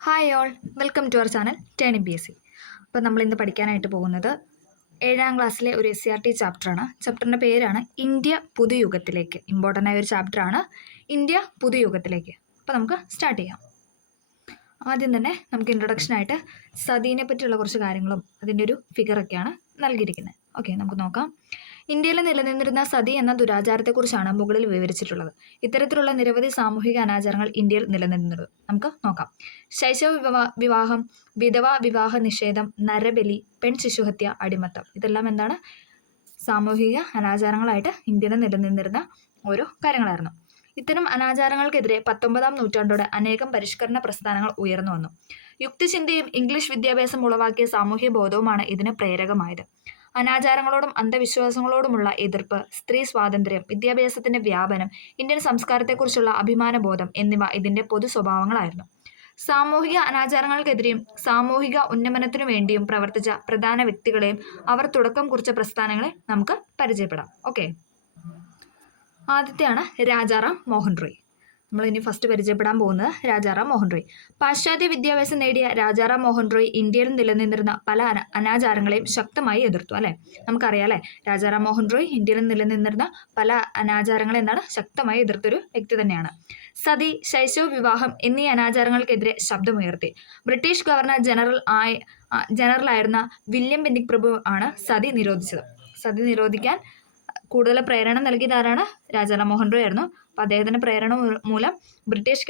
Hi all, welcome to our channel turning BSc. അപ്പോൾ നമ്മൾ ഇന്ന് പഠിക്കാനായിട്ട് പോകുന്നത് 7ാം ക്ലാസ്സിലെ ഒരു SCRT ചാപ്റ്ററാണ്. ചാപ്റ്ററിൻ്റെ പേരാണ് ഇന്ത്യ പുതുയുഗത്തിലേക്ക്. ഇമ്പോർട്ടൻ്റ് ആയ ഒരു ചാപ്റ്ററാണ് ഇന്ത്യ പുതുയുഗത്തിലേക്ക്. അപ്പോൾ നമുക്ക് സ്റ്റാർട്ട് ചെയ്യാം. ആദ്യം തന്നെ നമുക്ക് ഇൻട്രൊഡക്ഷനായിട്ട് സതീനെ പറ്റിയുള്ള കുറച്ച് കാര്യങ്ങളും അതിൻ്റെ ഒരു ഫിഗറൊക്കെയാണ് നൽകിയിരിക്കുന്നത്. ഓക്കെ, നമുക്ക് നോക്കാം. ഇന്ത്യയിൽ നിലനിന്നിരുന്ന സതി എന്ന ദുരാചാരത്തെക്കുറിച്ചാണ് മുകളിൽ വിവരിച്ചിട്ടുള്ളത്. ഇത്തരത്തിലുള്ള നിരവധി സാമൂഹിക അനാചാരങ്ങൾ ഇന്ത്യയിൽ നിലനിന്നിരുന്നത് നമുക്ക് നോക്കാം. ശൈശവ വിവാഹം, വിധവാ വിവാഹ നിഷേധം, നരബലി, ശിശുഹത്യ, അടിമത്തം, ഇതെല്ലാം എന്താണ് സാമൂഹിക അനാചാരങ്ങളായിട്ട് ഇന്ത്യയിൽ നിലനിന്നിരുന്ന ഓരോ കാര്യങ്ങളായിരുന്നു. ഇത്തരം അനാചാരങ്ങൾക്കെതിരെ 19ാം നൂറ്റാണ്ടോടെ അനേകം പരിഷ്കരണ പ്രസ്ഥാനങ്ങൾ ഉയർന്നു വന്നു. യുക്തിചിന്തയും ഇംഗ്ലീഷ് വിദ്യാഭ്യാസം ഉളവാക്കിയ സാമൂഹ്യ ബോധവുമാണ് ഇതിന് പ്രേരകമായത്. അനാചാരങ്ങളോടും അന്ധവിശ്വാസങ്ങളോടുമുള്ള എതിർപ്പ്, സ്ത്രീ സ്വാതന്ത്ര്യം, വിദ്യാഭ്യാസത്തിന്റെ വ്യാപനം, ഇന്ത്യൻ സംസ്കാരത്തെക്കുറിച്ചുള്ള അഭിമാനബോധം എന്നിവ ഇതിന്റെ പൊതു സ്വഭാവങ്ങളായിരുന്നു. സാമൂഹിക അനാചാരങ്ങൾക്കെതിരെയും സാമൂഹിക ഉന്നമനത്തിനു വേണ്ടിയും പ്രവർത്തിച്ച പ്രധാന വ്യക്തികളെയും അവർ തുടക്കം കുറിച്ച പ്രസ്ഥാനങ്ങളെ നമുക്ക് പരിചയപ്പെടാം. ഓക്കെ, ആദ്യത്തെയാണ് രാജാറാം മോഹൻ റോയ്. നമ്മൾ ഇനി ഫസ്റ്റ് പരിചയപ്പെടാൻ പോകുന്നത് രാജാറാം മോഹൻ റോയ്. പാശ്ചാത്യ വിദ്യാഭ്യാസം നേടിയ രാജാറാം മോഹൻ റോയ് ഇന്ത്യയിൽ നിലനിന്നിരുന്ന പല അനാചാരങ്ങളെയും ശക്തമായി എതിർത്തു. അല്ലെ, നമുക്കറിയാം അല്ലെ, രാജാറാം മോഹൻ റോയ് ഇന്ത്യയിൽ നിലനിന്നിരുന്ന പല അനാചാരങ്ങളെ എന്താണ് ശക്തമായി എതിർത്തൊരു വ്യക്തി തന്നെയാണ്. സതി, ശൈശവ വിവാഹം എന്നീ അനാചാരങ്ങൾക്കെതിരെ ശബ്ദമുയർത്തി. ബ്രിട്ടീഷ് ഗവർണർ ജനറലായിരുന്ന വില്യം ബെന്റിക് പ്രഭു ആണ് സതി നിരോധിച്ചത്. സതി നിരോധിക്കാൻ കൂടുതൽ പ്രേരണ നൽകിയത് ആരാണ്? രാജാറാം മോഹൻ റോയ് ആയിരുന്നു. അപ്പം അദ്ദേഹത്തിന്റെ പ്രേരണ മൂലം ബ്രിട്ടീഷ്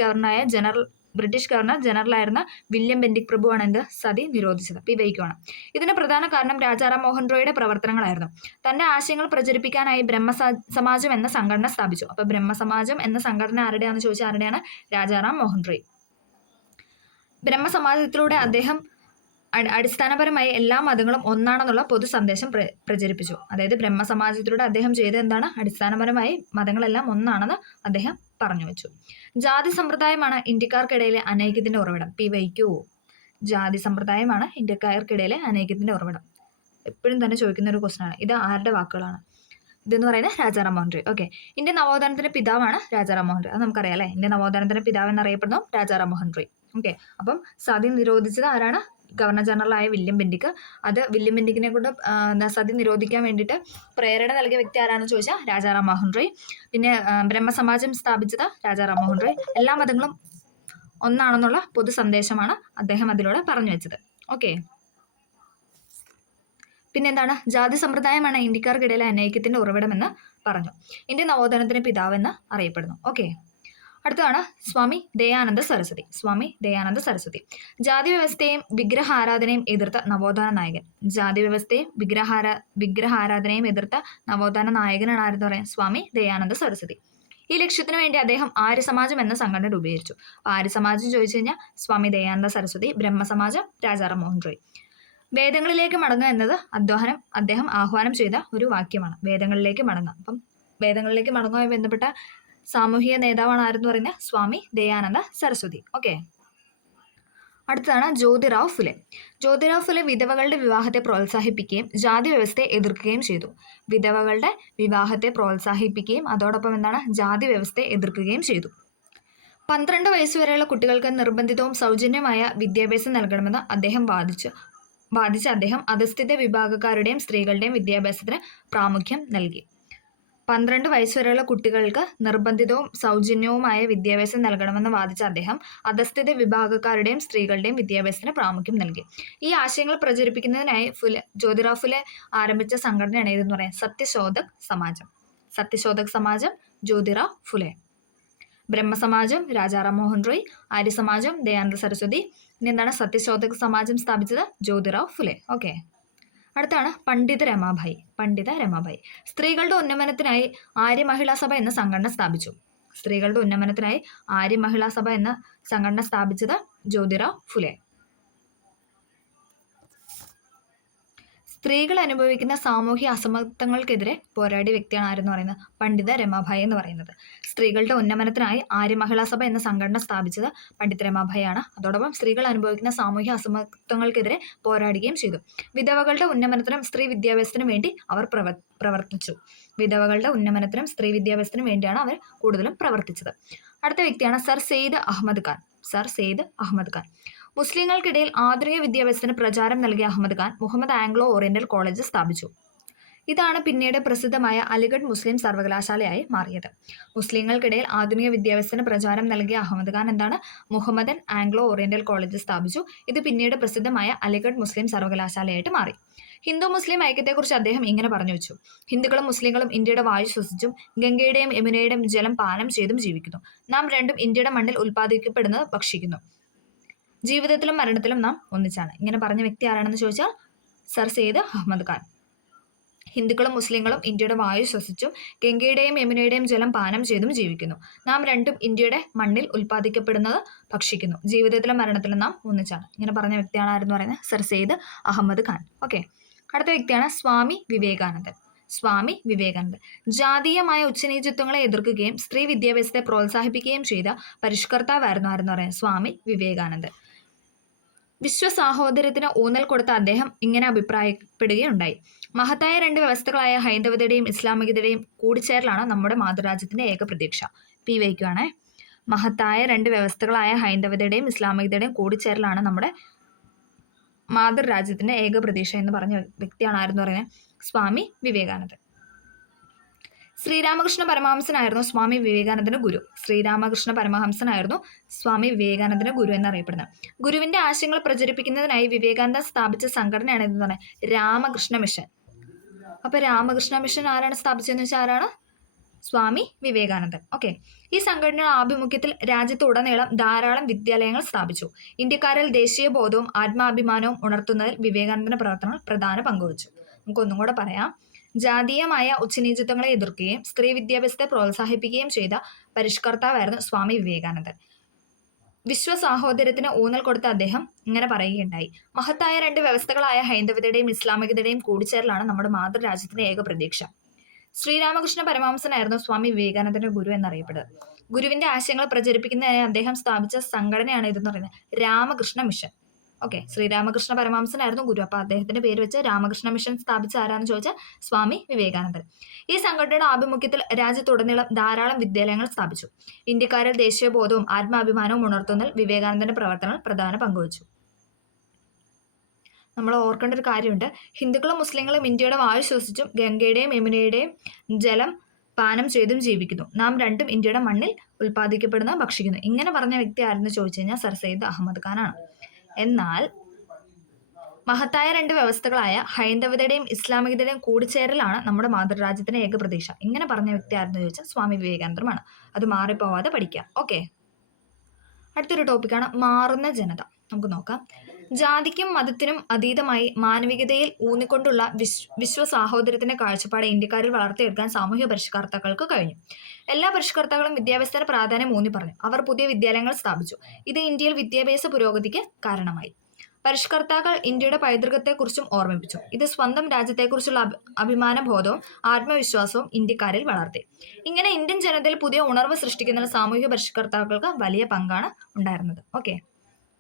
ഗവർണർ ജനറലായിരുന്ന വില്യം ബെന്റിക് പ്രഭു ആണ് എന്ത് സതി നിരോധിച്ചത്. അപ്പം ഈ വൈക്കുവാണ്. ഇതിന് പ്രധാന കാരണം രാജാറാം മോഹൻ റോയുടെ പ്രവർത്തനങ്ങളായിരുന്നു. തന്റെ ആശയങ്ങൾ പ്രചരിപ്പിക്കാനായി ബ്രഹ്മസമാജം എന്ന സംഘടന സ്ഥാപിച്ചു. അപ്പൊ ബ്രഹ്മസമാജം എന്ന സംഘടന ആരുടെയാണെന്ന് ചോദിച്ചാൽ ആരുടെയാണ്? രാജാറാം മോഹൻ റോയ്. ബ്രഹ്മസമാജത്തിലൂടെ അദ്ദേഹം അടിസ്ഥാനപരമായി എല്ലാ മതങ്ങളും ഒന്നാണെന്നുള്ള പൊതു സന്ദേശം പ്രചരിപ്പിച്ചു. അതായത് ബ്രഹ്മസമാജത്തിലൂടെ അദ്ദേഹം ചെയ്ത എന്താണ്? അടിസ്ഥാനപരമായി മതങ്ങളെല്ലാം ഒന്നാണെന്ന് അദ്ദേഹം പറഞ്ഞു വെച്ചു. ജാതി സമ്പ്രദായമാണ് ഇന്ത്യക്കാർക്കിടയിലെ അനൈക്യത്തിന്റെ ഉറവിടം. PYQ. ജാതി സമ്പ്രദായമാണ് ഇന്ത്യക്കാർക്കിടയിലെ അനൈക്യത്തിന്റെ ഉറവിടം. എപ്പോഴും തന്നെ ചോദിക്കുന്ന ഒരു ക്വസ്റ്റൻ ആണ്. ഇത് ആരുടെ വാക്കുകളാണ്? ഇതെന്ന് പറയുന്നത് രാജാറാം മോഹൻ റോയ്. ഓക്കെ, ഇന്ത്യൻ നവോത്ഥാനത്തിന്റെ പിതാവാണ് രാജാറാം മോഹൻ റോയ്. അത് നമുക്കറിയാം അല്ലെ. ഇന്ത്യൻ നവോത്ഥാനത്തിന്റെ പിതാവ് എന്നറിയപ്പെടുന്നു രാജാറാം മോഹൻ റോയ്. ഓക്കെ, അപ്പം സതി നിരോധിച്ചത് ആരാണ്? ഗവർണർ ജനറലായ വില്യം ബെന്റിക്. അത് വില്യം ബെന്റിക്കിനെ കൊണ്ട് സതി നിരോധിക്കാൻ വേണ്ടിയിട്ട് പ്രേരണ നൽകിയ വ്യക്തി ആരാണെന്ന് ചോദിച്ചാൽ രാജാറാം മോഹൻ റോയ്. പിന്നെ ബ്രഹ്മസമാജം സ്ഥാപിച്ചത് രാജാറാം മോഹൻ റോയ്. എല്ലാ മതങ്ങളും ഒന്നാണെന്നുള്ള പൊതു സന്ദേശമാണ് അദ്ദേഹം അതിലൂടെ പറഞ്ഞു വെച്ചത്. ഓക്കെ, പിന്നെ എന്താണ്? ജാതി സമ്പ്രദായമാണ് ഇന്ത്യക്കാർക്കിടയിലെ അനൈക്യത്തിന്റെ ഉറവിടമെന്ന് പറഞ്ഞു. ഇന്ത്യൻ നവോത്ഥാനത്തിന്റെ പിതാവെന്ന് അറിയപ്പെടുന്നു. ഓക്കെ, അടുത്തതാണ് സ്വാമി ദയാനന്ദ സരസ്വതി. സ്വാമി ദയാനന്ദ സരസ്വതി ജാതി വ്യവസ്ഥയും വിഗ്രഹാരാധനയും എതിർത്ത നവോത്ഥാന നായകൻ. ജാതി വ്യവസ്ഥയും വിഗ്രഹാരാധനയും എതിർത്ത നവോത്ഥാന നായകനാണ് ആരെന്ന് പറയാം? സ്വാമി ദയാനന്ദ സരസ്വതി. ഈ ലക്ഷ്യത്തിനു വേണ്ടി അദ്ദേഹം ആര്യസമാജം എന്ന സംഘടന രൂപീകരിച്ചു. ആര്യസമാജം ചോദിച്ചു കഴിഞ്ഞാൽ സ്വാമി ദയാനന്ദ സരസ്വതി, ബ്രഹ്മസമാജം രാജാറാം മോഹൻ റോയ്. വേദങ്ങളിലേക്ക് മടങ്ങുക എന്നത് അദ്ദേഹം ആഹ്വാനം ചെയ്ത ഒരു വാക്യമാണ്. വേദങ്ങളിലേക്ക് മടങ്ങുക. അപ്പം വേദങ്ങളിലേക്ക് മടങ്ങുകയുമായി ബന്ധപ്പെട്ട സാമൂഹിക നേതാവാണ് ആരെന്ന് പറയുന്നത്? സ്വാമി ദയാനന്ദ സരസ്വതി. ഓക്കെ, അടുത്തതാണ് ജ്യോതിറാവ് ഫുലെ. ജ്യോതിറാവ് ഫുലെ വിധവകളുടെ വിവാഹത്തെ പ്രോത്സാഹിപ്പിക്കുകയും ജാതി വ്യവസ്ഥയെ എതിർക്കുകയും ചെയ്തു. വിധവകളുടെ വിവാഹത്തെ പ്രോത്സാഹിപ്പിക്കുകയും അതോടൊപ്പം എന്താണ്? ജാതി വ്യവസ്ഥയെ എതിർക്കുകയും ചെയ്തു. 12 വയസ്സുവരെയുള്ള കുട്ടികൾക്ക് നിർബന്ധിതവും സൗജന്യമായ വിദ്യാഭ്യാസം നൽകണമെന്ന് അദ്ദേഹം വാദിച്ച അദ്ദേഹം അധസ്ഥിത വിഭാഗക്കാരുടെയും സ്ത്രീകളുടെയും വിദ്യാഭ്യാസത്തിന് പ്രാമുഖ്യം നൽകി. 12 വയസ്സുവരെയുള്ള കുട്ടികൾക്ക് നിർബന്ധിതവും സൗജന്യവുമായ വിദ്യാഭ്യാസം നൽകണമെന്ന് വാദിച്ച അദ്ദേഹം അധസ്ഥിത വിഭാഗക്കാരുടെയും സ്ത്രീകളുടെയും വിദ്യാഭ്യാസത്തിന് പ്രാമുഖ്യം നൽകി. ഈ ആശയങ്ങൾ പ്രചരിപ്പിക്കുന്നതിനായി ജ്യോതിറാവ് ഫുലെ ആരംഭിച്ച സംഘടനയാണ് ഏതെന്ന് പറയാം? സത്യശോധക് സമാജം. സത്യശോധക് സമാജം, ജ്യോതിറാവ് ഫുലെ. ബ്രഹ്മസമാജം രാജാറാം മോഹൻ റോയ്, ആര്യസമാജം ദയാനന്ദ സരസ്വതി. ഇനി എന്താണ്? സത്യശോധക് സമാജം സ്ഥാപിച്ചത് ജ്യോതിറാവ് ഫുലെ. ഓക്കെ, അടുത്താണ് പണ്ഡിത രമാഭായി. സ്ത്രീകളുടെ ഉന്നമനത്തിനായി ആര്യ മഹിളാ സഭ എന്ന സംഘടന സ്ഥാപിച്ചു. സ്ത്രീകളുടെ ഉന്നമനത്തിനായി ആര്യ മഹിളാ സഭ എന്ന സംഘടന സ്ഥാപിച്ചത് ജ്യോതിറാവ് ഫുലെ. സ്ത്രീകൾ അനുഭവിക്കുന്ന സാമൂഹ്യ അസമത്വങ്ങൾക്കെതിരെ പോരാടിയ വ്യക്തിയാണ് ആരെന്ന് പറയുന്നത്? പണ്ഡിത രമാഭായി എന്ന് പറയുന്നത്. സ്ത്രീകളുടെ ഉന്നമനത്തിനായി ആര്യ മഹിളാ സഭ എന്ന സംഘടന സ്ഥാപിച്ചത് പണ്ഡിത രമാഭായി ആണ്. അതോടൊപ്പം സ്ത്രീകൾ അനുഭവിക്കുന്ന സാമൂഹ്യ അസമത്വങ്ങൾക്കെതിരെ പോരാടുകയും ചെയ്തു. വിധവകളുടെ ഉന്നമനത്തിനും സ്ത്രീ വിദ്യാഭ്യാസത്തിനും വേണ്ടി അവർ പ്രവർത്തിച്ചു. വിധവകളുടെ ഉന്നമനത്തിനും സ്ത്രീ വിദ്യാഭ്യാസത്തിനും വേണ്ടിയാണ് അവർ കൂടുതലും പ്രവർത്തിച്ചത്. അടുത്ത വ്യക്തിയാണ് സർ സെയ്ദ് അഹമ്മദ് ഖാൻ. സർ സെയ്ദ് അഹമ്മദ് ഖാൻ. മുസ്ലിങ്ങൾക്കിടയിൽ ആധുനിക വിദ്യാഭ്യാസത്തിന് പ്രചാരം നൽകിയ Ahmad Khan Muhammad Anglo Oriental college സ്ഥാപിച്ചു. ഇതാണ് പിന്നീട് പ്രസിദ്ധമായ അലിഗഡ് മുസ്ലിം സർവകലാശാലയായി മാറിയത്. മുസ്ലിങ്ങൾക്കിടയിൽ ആധുനിക വിദ്യാഭ്യാസത്തിന് പ്രചാരം നൽകിയ അഹമ്മദ് ഖാൻ എന്താണ് മുഹമ്മദൻ ആംഗ്ലോ ഓറിയന്റൽ കോളേജ് സ്ഥാപിച്ചു. ഇത് പിന്നീട് പ്രസിദ്ധമായ അലിഗഡ് മുസ്ലിം സർവകലാശാലയായിട്ട് മാറി. ഹിന്ദു മുസ്ലിം ഐക്യത്തെക്കുറിച്ച് അദ്ദേഹം ഇങ്ങനെ പറഞ്ഞു വെച്ചു: ഹിന്ദുക്കളും മുസ്ലിങ്ങളും ഇന്ത്യയുടെ വായു ശ്വസിച്ചും ഗംഗയുടെയും യമുനയുടെയും ജലം പാനം ചെയ്തും ജീവിക്കുന്നു. നാം രണ്ടും ഇന്ത്യയുടെ മണ്ണിൽ ഉൽപ്പാദിക്കപ്പെടുന്നത് ഭക്ഷിക്കുന്നു. ജീവിതത്തിലും മരണത്തിലും നാം ഒന്നിച്ചാണ്. ഇങ്ങനെ പറഞ്ഞ വ്യക്തി ആരാണെന്ന് ചോദിച്ചാൽ സർ സെയ്ദ് അഹമ്മദ് ഖാൻ. ഹിന്ദുക്കളും മുസ്ലിങ്ങളും ഇന്ത്യയുടെ വായു ശ്വസിച്ചും ഗംഗയുടെയും യമുനയുടെയും ജലം പാനം ചെയ്തും ജീവിക്കുന്നു. നാം രണ്ടും ഇന്ത്യയുടെ മണ്ണിൽ ഉൽപ്പാദിക്കപ്പെടുന്നത് ഭക്ഷിക്കുന്നു. ജീവിതത്തിലും മരണത്തിലും നാം ഒന്നിച്ചാണ്. ഇങ്ങനെ പറഞ്ഞ വ്യക്തിയാണ് ആരെന്ന് പറയുന്നത് സർ സെയ്ദ് അഹമ്മദ് ഖാൻ. ഓക്കെ, അടുത്ത വ്യക്തിയാണ് സ്വാമി വിവേകാനന്ദൻ. സ്വാമി വിവേകാനന്ദൻ ജാതീയമായ ഉച്ചനീചത്വങ്ങളെ എതിർക്കുകയും സ്ത്രീ വിദ്യാഭ്യാസത്തെ പ്രോത്സാഹിപ്പിക്കുകയും ചെയ്ത പരിഷ്കർത്താവായിരുന്നു ആരെന്ന് പറയുന്നത് സ്വാമി വിവേകാനന്ദൻ. വിശ്വസാഹോദര്യത്തിന് ഊന്നൽ കൊടുത്ത അദ്ദേഹം ഇങ്ങനെ അഭിപ്രായപ്പെടുകയുണ്ടായി: മഹത്തായ രണ്ട് വ്യവസ്ഥകളായ ഹൈന്ദവതയുടെയും ഇസ്ലാമികതയുടെയും കൂടിച്ചേരലാണ് നമ്മുടെ മാതൃരാജ്യത്തിന്റെ ഏക പ്രതീക്ഷ. പി വയ്ക്കുവാണേ. മഹത്തായ രണ്ട് വ്യവസ്ഥകളായ ഹൈന്ദവതയുടെയും ഇസ്ലാമികതയുടെയും കൂടിച്ചേരലാണ് നമ്മുടെ മാതൃരാജ്യത്തിന്റെ ഏക പ്രതീക്ഷ എന്ന് പറഞ്ഞ വ്യക്തിയാണ് ആരെന്ന് പറയുന്നത് സ്വാമി വിവേകാനന്ദൻ. ശ്രീരാമകൃഷ്ണ പരമഹംസനായിരുന്നു സ്വാമി വിവേകാനന്ദന്റെ ഗുരു. ശ്രീരാമകൃഷ്ണ പരമഹംസനായിരുന്നു സ്വാമി വിവേകാനന്ദന്റെ ഗുരു എന്നറിയപ്പെടുന്നത്. ഗുരുവിന്റെ ആശയങ്ങൾ പ്രചരിപ്പിക്കുന്നതിനായി വിവേകാനന്ദൻ സ്ഥാപിച്ച സംഘടനയാണ് എന്ന് പറയുന്നത് രാമകൃഷ്ണ മിഷൻ. അപ്പൊ രാമകൃഷ്ണ മിഷൻ ആരാണ് സ്ഥാപിച്ചതെന്ന് വെച്ചാൽ ആരാണ്? സ്വാമി വിവേകാനന്ദൻ. ഓക്കെ, ഈ സംഘടനയുടെ ആഭിമുഖ്യത്തിൽ രാജ്യത്തുടനീളം ധാരാളം വിദ്യാലയങ്ങൾ സ്ഥാപിച്ചു. ഇന്ത്യക്കാരിൽ ദേശീയ ബോധവും ആത്മാഭിമാനവും ഉണർത്തുന്നതിൽ വിവേകാനന്ദന്റെ പ്രവർത്തനങ്ങൾ പ്രധാന പങ്കുവച്ചു. നമുക്കൊന്നും കൂടെ പറയാം. ജാതീയമായ ഉച്ചനീചത്വങ്ങളെ എതിർക്കുകയും സ്ത്രീ വിദ്യാഭ്യാസത്തെ പ്രോത്സാഹിപ്പിക്കുകയും ചെയ്ത പരിഷ്കർത്താവായിരുന്നു സ്വാമി വിവേകാനന്ദൻ. വിശ്വസാഹോദര്യത്തിന് ഊന്നൽ കൊടുത്ത അദ്ദേഹം ഇങ്ങനെ പറയുകയുണ്ടായി: മഹത്തായ രണ്ട് വ്യവസ്ഥകളായ ഹൈന്ദവതയുടെയും ഇസ്ലാമികതയുടെയും കൂടിച്ചേരലാണ് നമ്മുടെ മാതൃരാജ്യത്തിന്റെ ഏക പ്രതീക്ഷ. ശ്രീരാമകൃഷ്ണ പരമഹംസനായിരുന്നു സ്വാമി വിവേകാനന്ദന്റെ ഗുരു എന്നറിയപ്പെടുന്നത്. ഗുരുവിന്റെ ആശയങ്ങൾ പ്രചരിപ്പിക്കുന്നതിനായി അദ്ദേഹം സ്ഥാപിച്ച സംഘടനയാണ് ഇതെന്ന് പറയുന്നത് രാമകൃഷ്ണ മിഷൻ. ഓക്കെ, ശ്രീരാമകൃഷ്ണ പരമഹംസനായിരുന്നു ഗുരു. അപ്പൊ അദ്ദേഹത്തിന്റെ പേര് വെച്ച് രാമകൃഷ്ണ മിഷൻ സ്ഥാപിച്ച ആരാന്ന് ചോദിച്ചാൽ സ്വാമി വിവേകാനന്ദൻ. ഈ സംഘടനയുടെ ആഭിമുഖ്യത്തിൽ രാജ്യത്തുടനീളം ധാരാളം വിദ്യാലയങ്ങൾ സ്ഥാപിച്ചു. ഇന്ത്യക്കാരിൽ ദേശീയബോധവും ആത്മാഭിമാനവും ഉണർത്തുന്നതിൽ വിവേകാനന്ദന്റെ പ്രവർത്തനങ്ങൾ പ്രധാന പങ്കുവച്ചു. നമ്മൾ ഓർക്കേണ്ട ഒരു കാര്യമുണ്ട്: ഹിന്ദുക്കളും മുസ്ലിങ്ങളും ഇന്ത്യയുടെ വായു ശ്വസിച്ചും ഗംഗയുടെയും യമുനയുടെയും ജലം പാനം ചെയ്തും ജീവിക്കുന്നു. നാം രണ്ടും ഇന്ത്യയുടെ മണ്ണിൽ ഉൽപ്പാദിക്കപ്പെടുന്ന ഭക്ഷിക്കുന്നു. ഇങ്ങനെ പറഞ്ഞ വ്യക്തി ആരെന്ന് ചോദിച്ചു കഴിഞ്ഞാൽ സർ സെയ്ദ് അഹമ്മദ് ഖാനാണ്. എന്നാൽ മഹത്തായ രണ്ട് വ്യവസ്ഥകളായ ഹൈന്ദവതയുടെയും ഇസ്ലാമികതയുടെയും കൂടിച്ചേരലാണ് നമ്മുടെ മാതൃരാജ്യത്തിന്റെ ഏക പ്രതീക്ഷ. ഇങ്ങനെ പറഞ്ഞ വ്യക്തി ആരെന്ന് ചോദിച്ചാൽ സ്വാമി വിവേകാനന്ദനുമാണ്. അത് മാറിപ്പോവാതെ പഠിക്കുക. ഓക്കെ, അടുത്തൊരു ടോപ്പിക്കാണ് മാറുന്ന ജനത. നമുക്ക് നോക്കാം. ജാതിക്കും മതത്തിനും അതീതമായി മാനവികതയിൽ ഊന്നിക്കൊണ്ടുള്ള വിശ്വസാഹോദര്യത്തിന്റെ കാഴ്ചപ്പാട് ഇന്ത്യക്കാരിൽ വളർത്തിയെടുക്കാൻ സാമൂഹ്യ പരിഷ്കർത്താക്കൾക്ക് കഴിഞ്ഞു. എല്ലാ പരിഷ്കർത്താക്കളും വിദ്യാഭ്യാസത്തിന് പ്രാധാന്യം ഊന്നി പറഞ്ഞു. അവർ പുതിയ വിദ്യാലയങ്ങൾ സ്ഥാപിച്ചു. ഇത് ഇന്ത്യയിൽ വിദ്യാഭ്യാസ പുരോഗതിക്ക് കാരണമായി. പരിഷ്കർത്താക്കൾ ഇന്ത്യയുടെ പൈതൃകത്തെക്കുറിച്ചും ഓർമ്മിപ്പിച്ചു. ഇത് സ്വന്തം രാജ്യത്തെക്കുറിച്ചുള്ള അഭിമാനബോധവും ആത്മവിശ്വാസവും ഇന്ത്യക്കാരിൽ വളർത്തി. ഇങ്ങനെ ഇന്ത്യൻ ജനതയിൽ പുതിയ ഉണർവ് സൃഷ്ടിക്കുന്നതിന് സാമൂഹിക പരിഷ്കർത്താക്കൾക്ക് വലിയ പങ്കാണ് ഉണ്ടായിരുന്നത്. ഓക്കെ,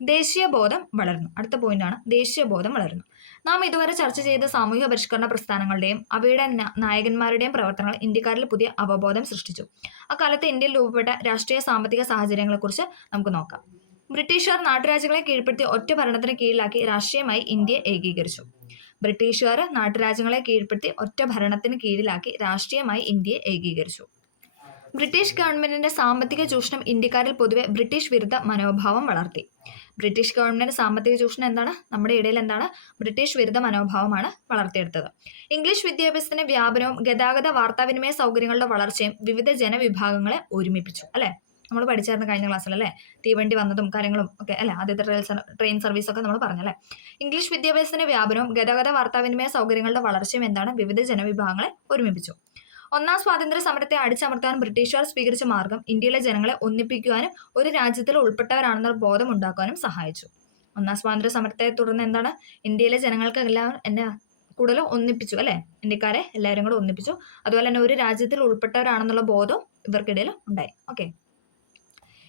ദേശീയബോധം വളർന്നു. അടുത്ത പോയിന്റാണ് ദേശീയബോധം വളർന്നു. നാം ഇതുവരെ ചർച്ച ചെയ്ത സാമൂഹിക പരിഷ്കരണ പ്രസ്ഥാനങ്ങളുടെയും അവയുടെ നായകന്മാരുടെയും പ്രവർത്തനങ്ങൾ ഇന്ത്യക്കാരിൽ പുതിയ അവബോധം സൃഷ്ടിച്ചു. അക്കാലത്ത് ഇന്ത്യയിൽ രൂപപ്പെട്ട രാഷ്ട്രീയ സാമ്പത്തിക സാഹചര്യങ്ങളെക്കുറിച്ച് നമുക്ക് നോക്കാം. ബ്രിട്ടീഷുകാർ നാട്ടുരാജ്യങ്ങളെ കീഴ്പ്പെടുത്തി ഒറ്റ ഭരണത്തിന് കീഴിലാക്കി രാഷ്ട്രീയമായി ഇന്ത്യയെ ഏകീകരിച്ചു. ബ്രിട്ടീഷുകാർ നാട്ടുരാജ്യങ്ങളെ കീഴ്പ്പെടുത്തി ഒറ്റ ഭരണത്തിന് കീഴിലാക്കി രാഷ്ട്രീയമായി ഇന്ത്യയെ ഏകീകരിച്ചു. ബ്രിട്ടീഷ് ഗവൺമെന്റിന്റെ സാമ്പത്തിക ചൂഷണം ഇന്ത്യക്കാരിൽ പൊതുവെ ബ്രിട്ടീഷ് വിരുദ്ധ മനോഭാവം വളർത്തി. ബ്രിട്ടീഷ് ഗവൺമെന്റ് സാമ്പത്തിക ചൂഷണം എന്താണ്? നമ്മുടെ ഇടയിൽ എന്താണ്? ബ്രിട്ടീഷ് വിരുദ്ധ മനോഭാവമാണ് വളർത്തിയെടുത്തത്. ഇംഗ്ലീഷ് വിദ്യാഭ്യാസത്തിന്റെ വ്യാപനവും ഗതാഗത വാർത്താവിനിമയ സൗകര്യങ്ങളുടെ വളർച്ചയും വിവിധ ജനവിഭാഗങ്ങളെ ഒരുമിപ്പിച്ചു. അല്ലെ, നമ്മൾ പഠിച്ചായിരുന്നു കഴിഞ്ഞ ക്ലാസ്സിൽ അല്ലേ, തീവണ്ടി വന്നതും കാര്യങ്ങളും ഒക്കെ അല്ലെ, ആദ്യത്തെ ട്രെയിൻ സർവീസ് ഒക്കെ നമ്മൾ പറഞ്ഞല്ലേ. ഇംഗ്ലീഷ് വിദ്യാഭ്യാസത്തിന്റെ വ്യാപനവും ഗതാഗത വാർത്താവിനിമയ സൗകര്യങ്ങളുടെ വളർച്ചയും എന്താണ്? വിവിധ ജനവിഭാഗങ്ങളെ ഒരുമിപ്പിച്ചു. ഒന്നാം സ്വാതന്ത്ര്യ സമരത്തെ അടിച്ചമർത്താൻ ബ്രിട്ടീഷുകാർ സ്വീകരിച്ച മാർഗം ഇന്ത്യയിലെ ജനങ്ങളെ ഒന്നിപ്പിക്കുവാനും ഒരു രാജ്യത്തിൽ ഉൾപ്പെട്ടവരാണെന്നുള്ള ബോധം ഉണ്ടാക്കാനും സഹായിച്ചു. ഒന്നാം സ്വാതന്ത്ര്യ സമരത്തെ തുടർന്ന് എന്താണ്? ഇന്ത്യയിലെ ജനങ്ങൾക്ക് എല്ലാവരും കൂടുതൽ ഒന്നിപ്പിച്ചു അല്ലെ, ഇന്ത്യക്കാരെ എല്ലാവരും കൂടെ ഒന്നിപ്പിച്ചു. അതുപോലെ തന്നെ ഒരു രാജ്യത്തിൽ ഉൾപ്പെട്ടവരാണെന്നുള്ള ബോധം ഇവർക്കിടയിൽ ഉണ്ടായി. ഓക്കെ,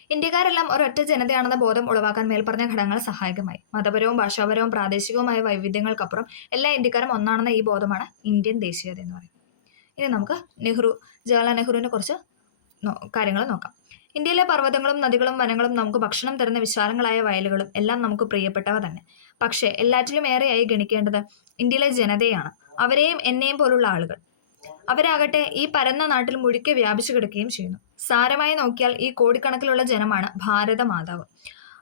ഇന്ത്യക്കാരെല്ലാം ഒരൊറ്റ ജനതയാണെന്ന ബോധം ഉളവാക്കാൻ മേൽപ്പറഞ്ഞ ഘടകങ്ങൾ സഹായകമായി. മതപരവും ഭാഷാപരവും പ്രാദേശികവുമായ വൈവിധ്യങ്ങൾക്കപ്പുറം എല്ലാ ഇന്ത്യക്കാരും ഒന്നാണെന്ന ഈ ബോധമാണ് ഇന്ത്യൻ ദേശീയത എന്ന് പറയുന്നത്. ഇനി നമുക്ക് ജവഹർലാൽ നെഹ്റുവിനെ കുറച്ച് കാര്യങ്ങൾ നോക്കാം. ഇന്ത്യയിലെ പർവ്വതങ്ങളും നദികളും വനങ്ങളും നമുക്ക് ഭക്ഷണം തരുന്ന വിശാലങ്ങളായ വയലുകളും എല്ലാം നമുക്ക് പ്രിയപ്പെട്ടവ തന്നെ. പക്ഷേ എല്ലാറ്റിലും ഏറെയായി ഗണിക്കേണ്ടത് ഇന്ത്യയിലെ ജനതയാണ്, അവരെയും എന്നെയും പോലുള്ള ആളുകൾ. അവരാകട്ടെ ഈ പരന്ന നാട്ടിൽ മുഴുക്കെ വ്യാപിച്ചു കിടക്കുകയും ചെയ്യുന്നു. സാരമായി നോക്കിയാൽ ഈ കോടിക്കണക്കിലുള്ള ജനമാണ് ഭാരതമാതാവ്.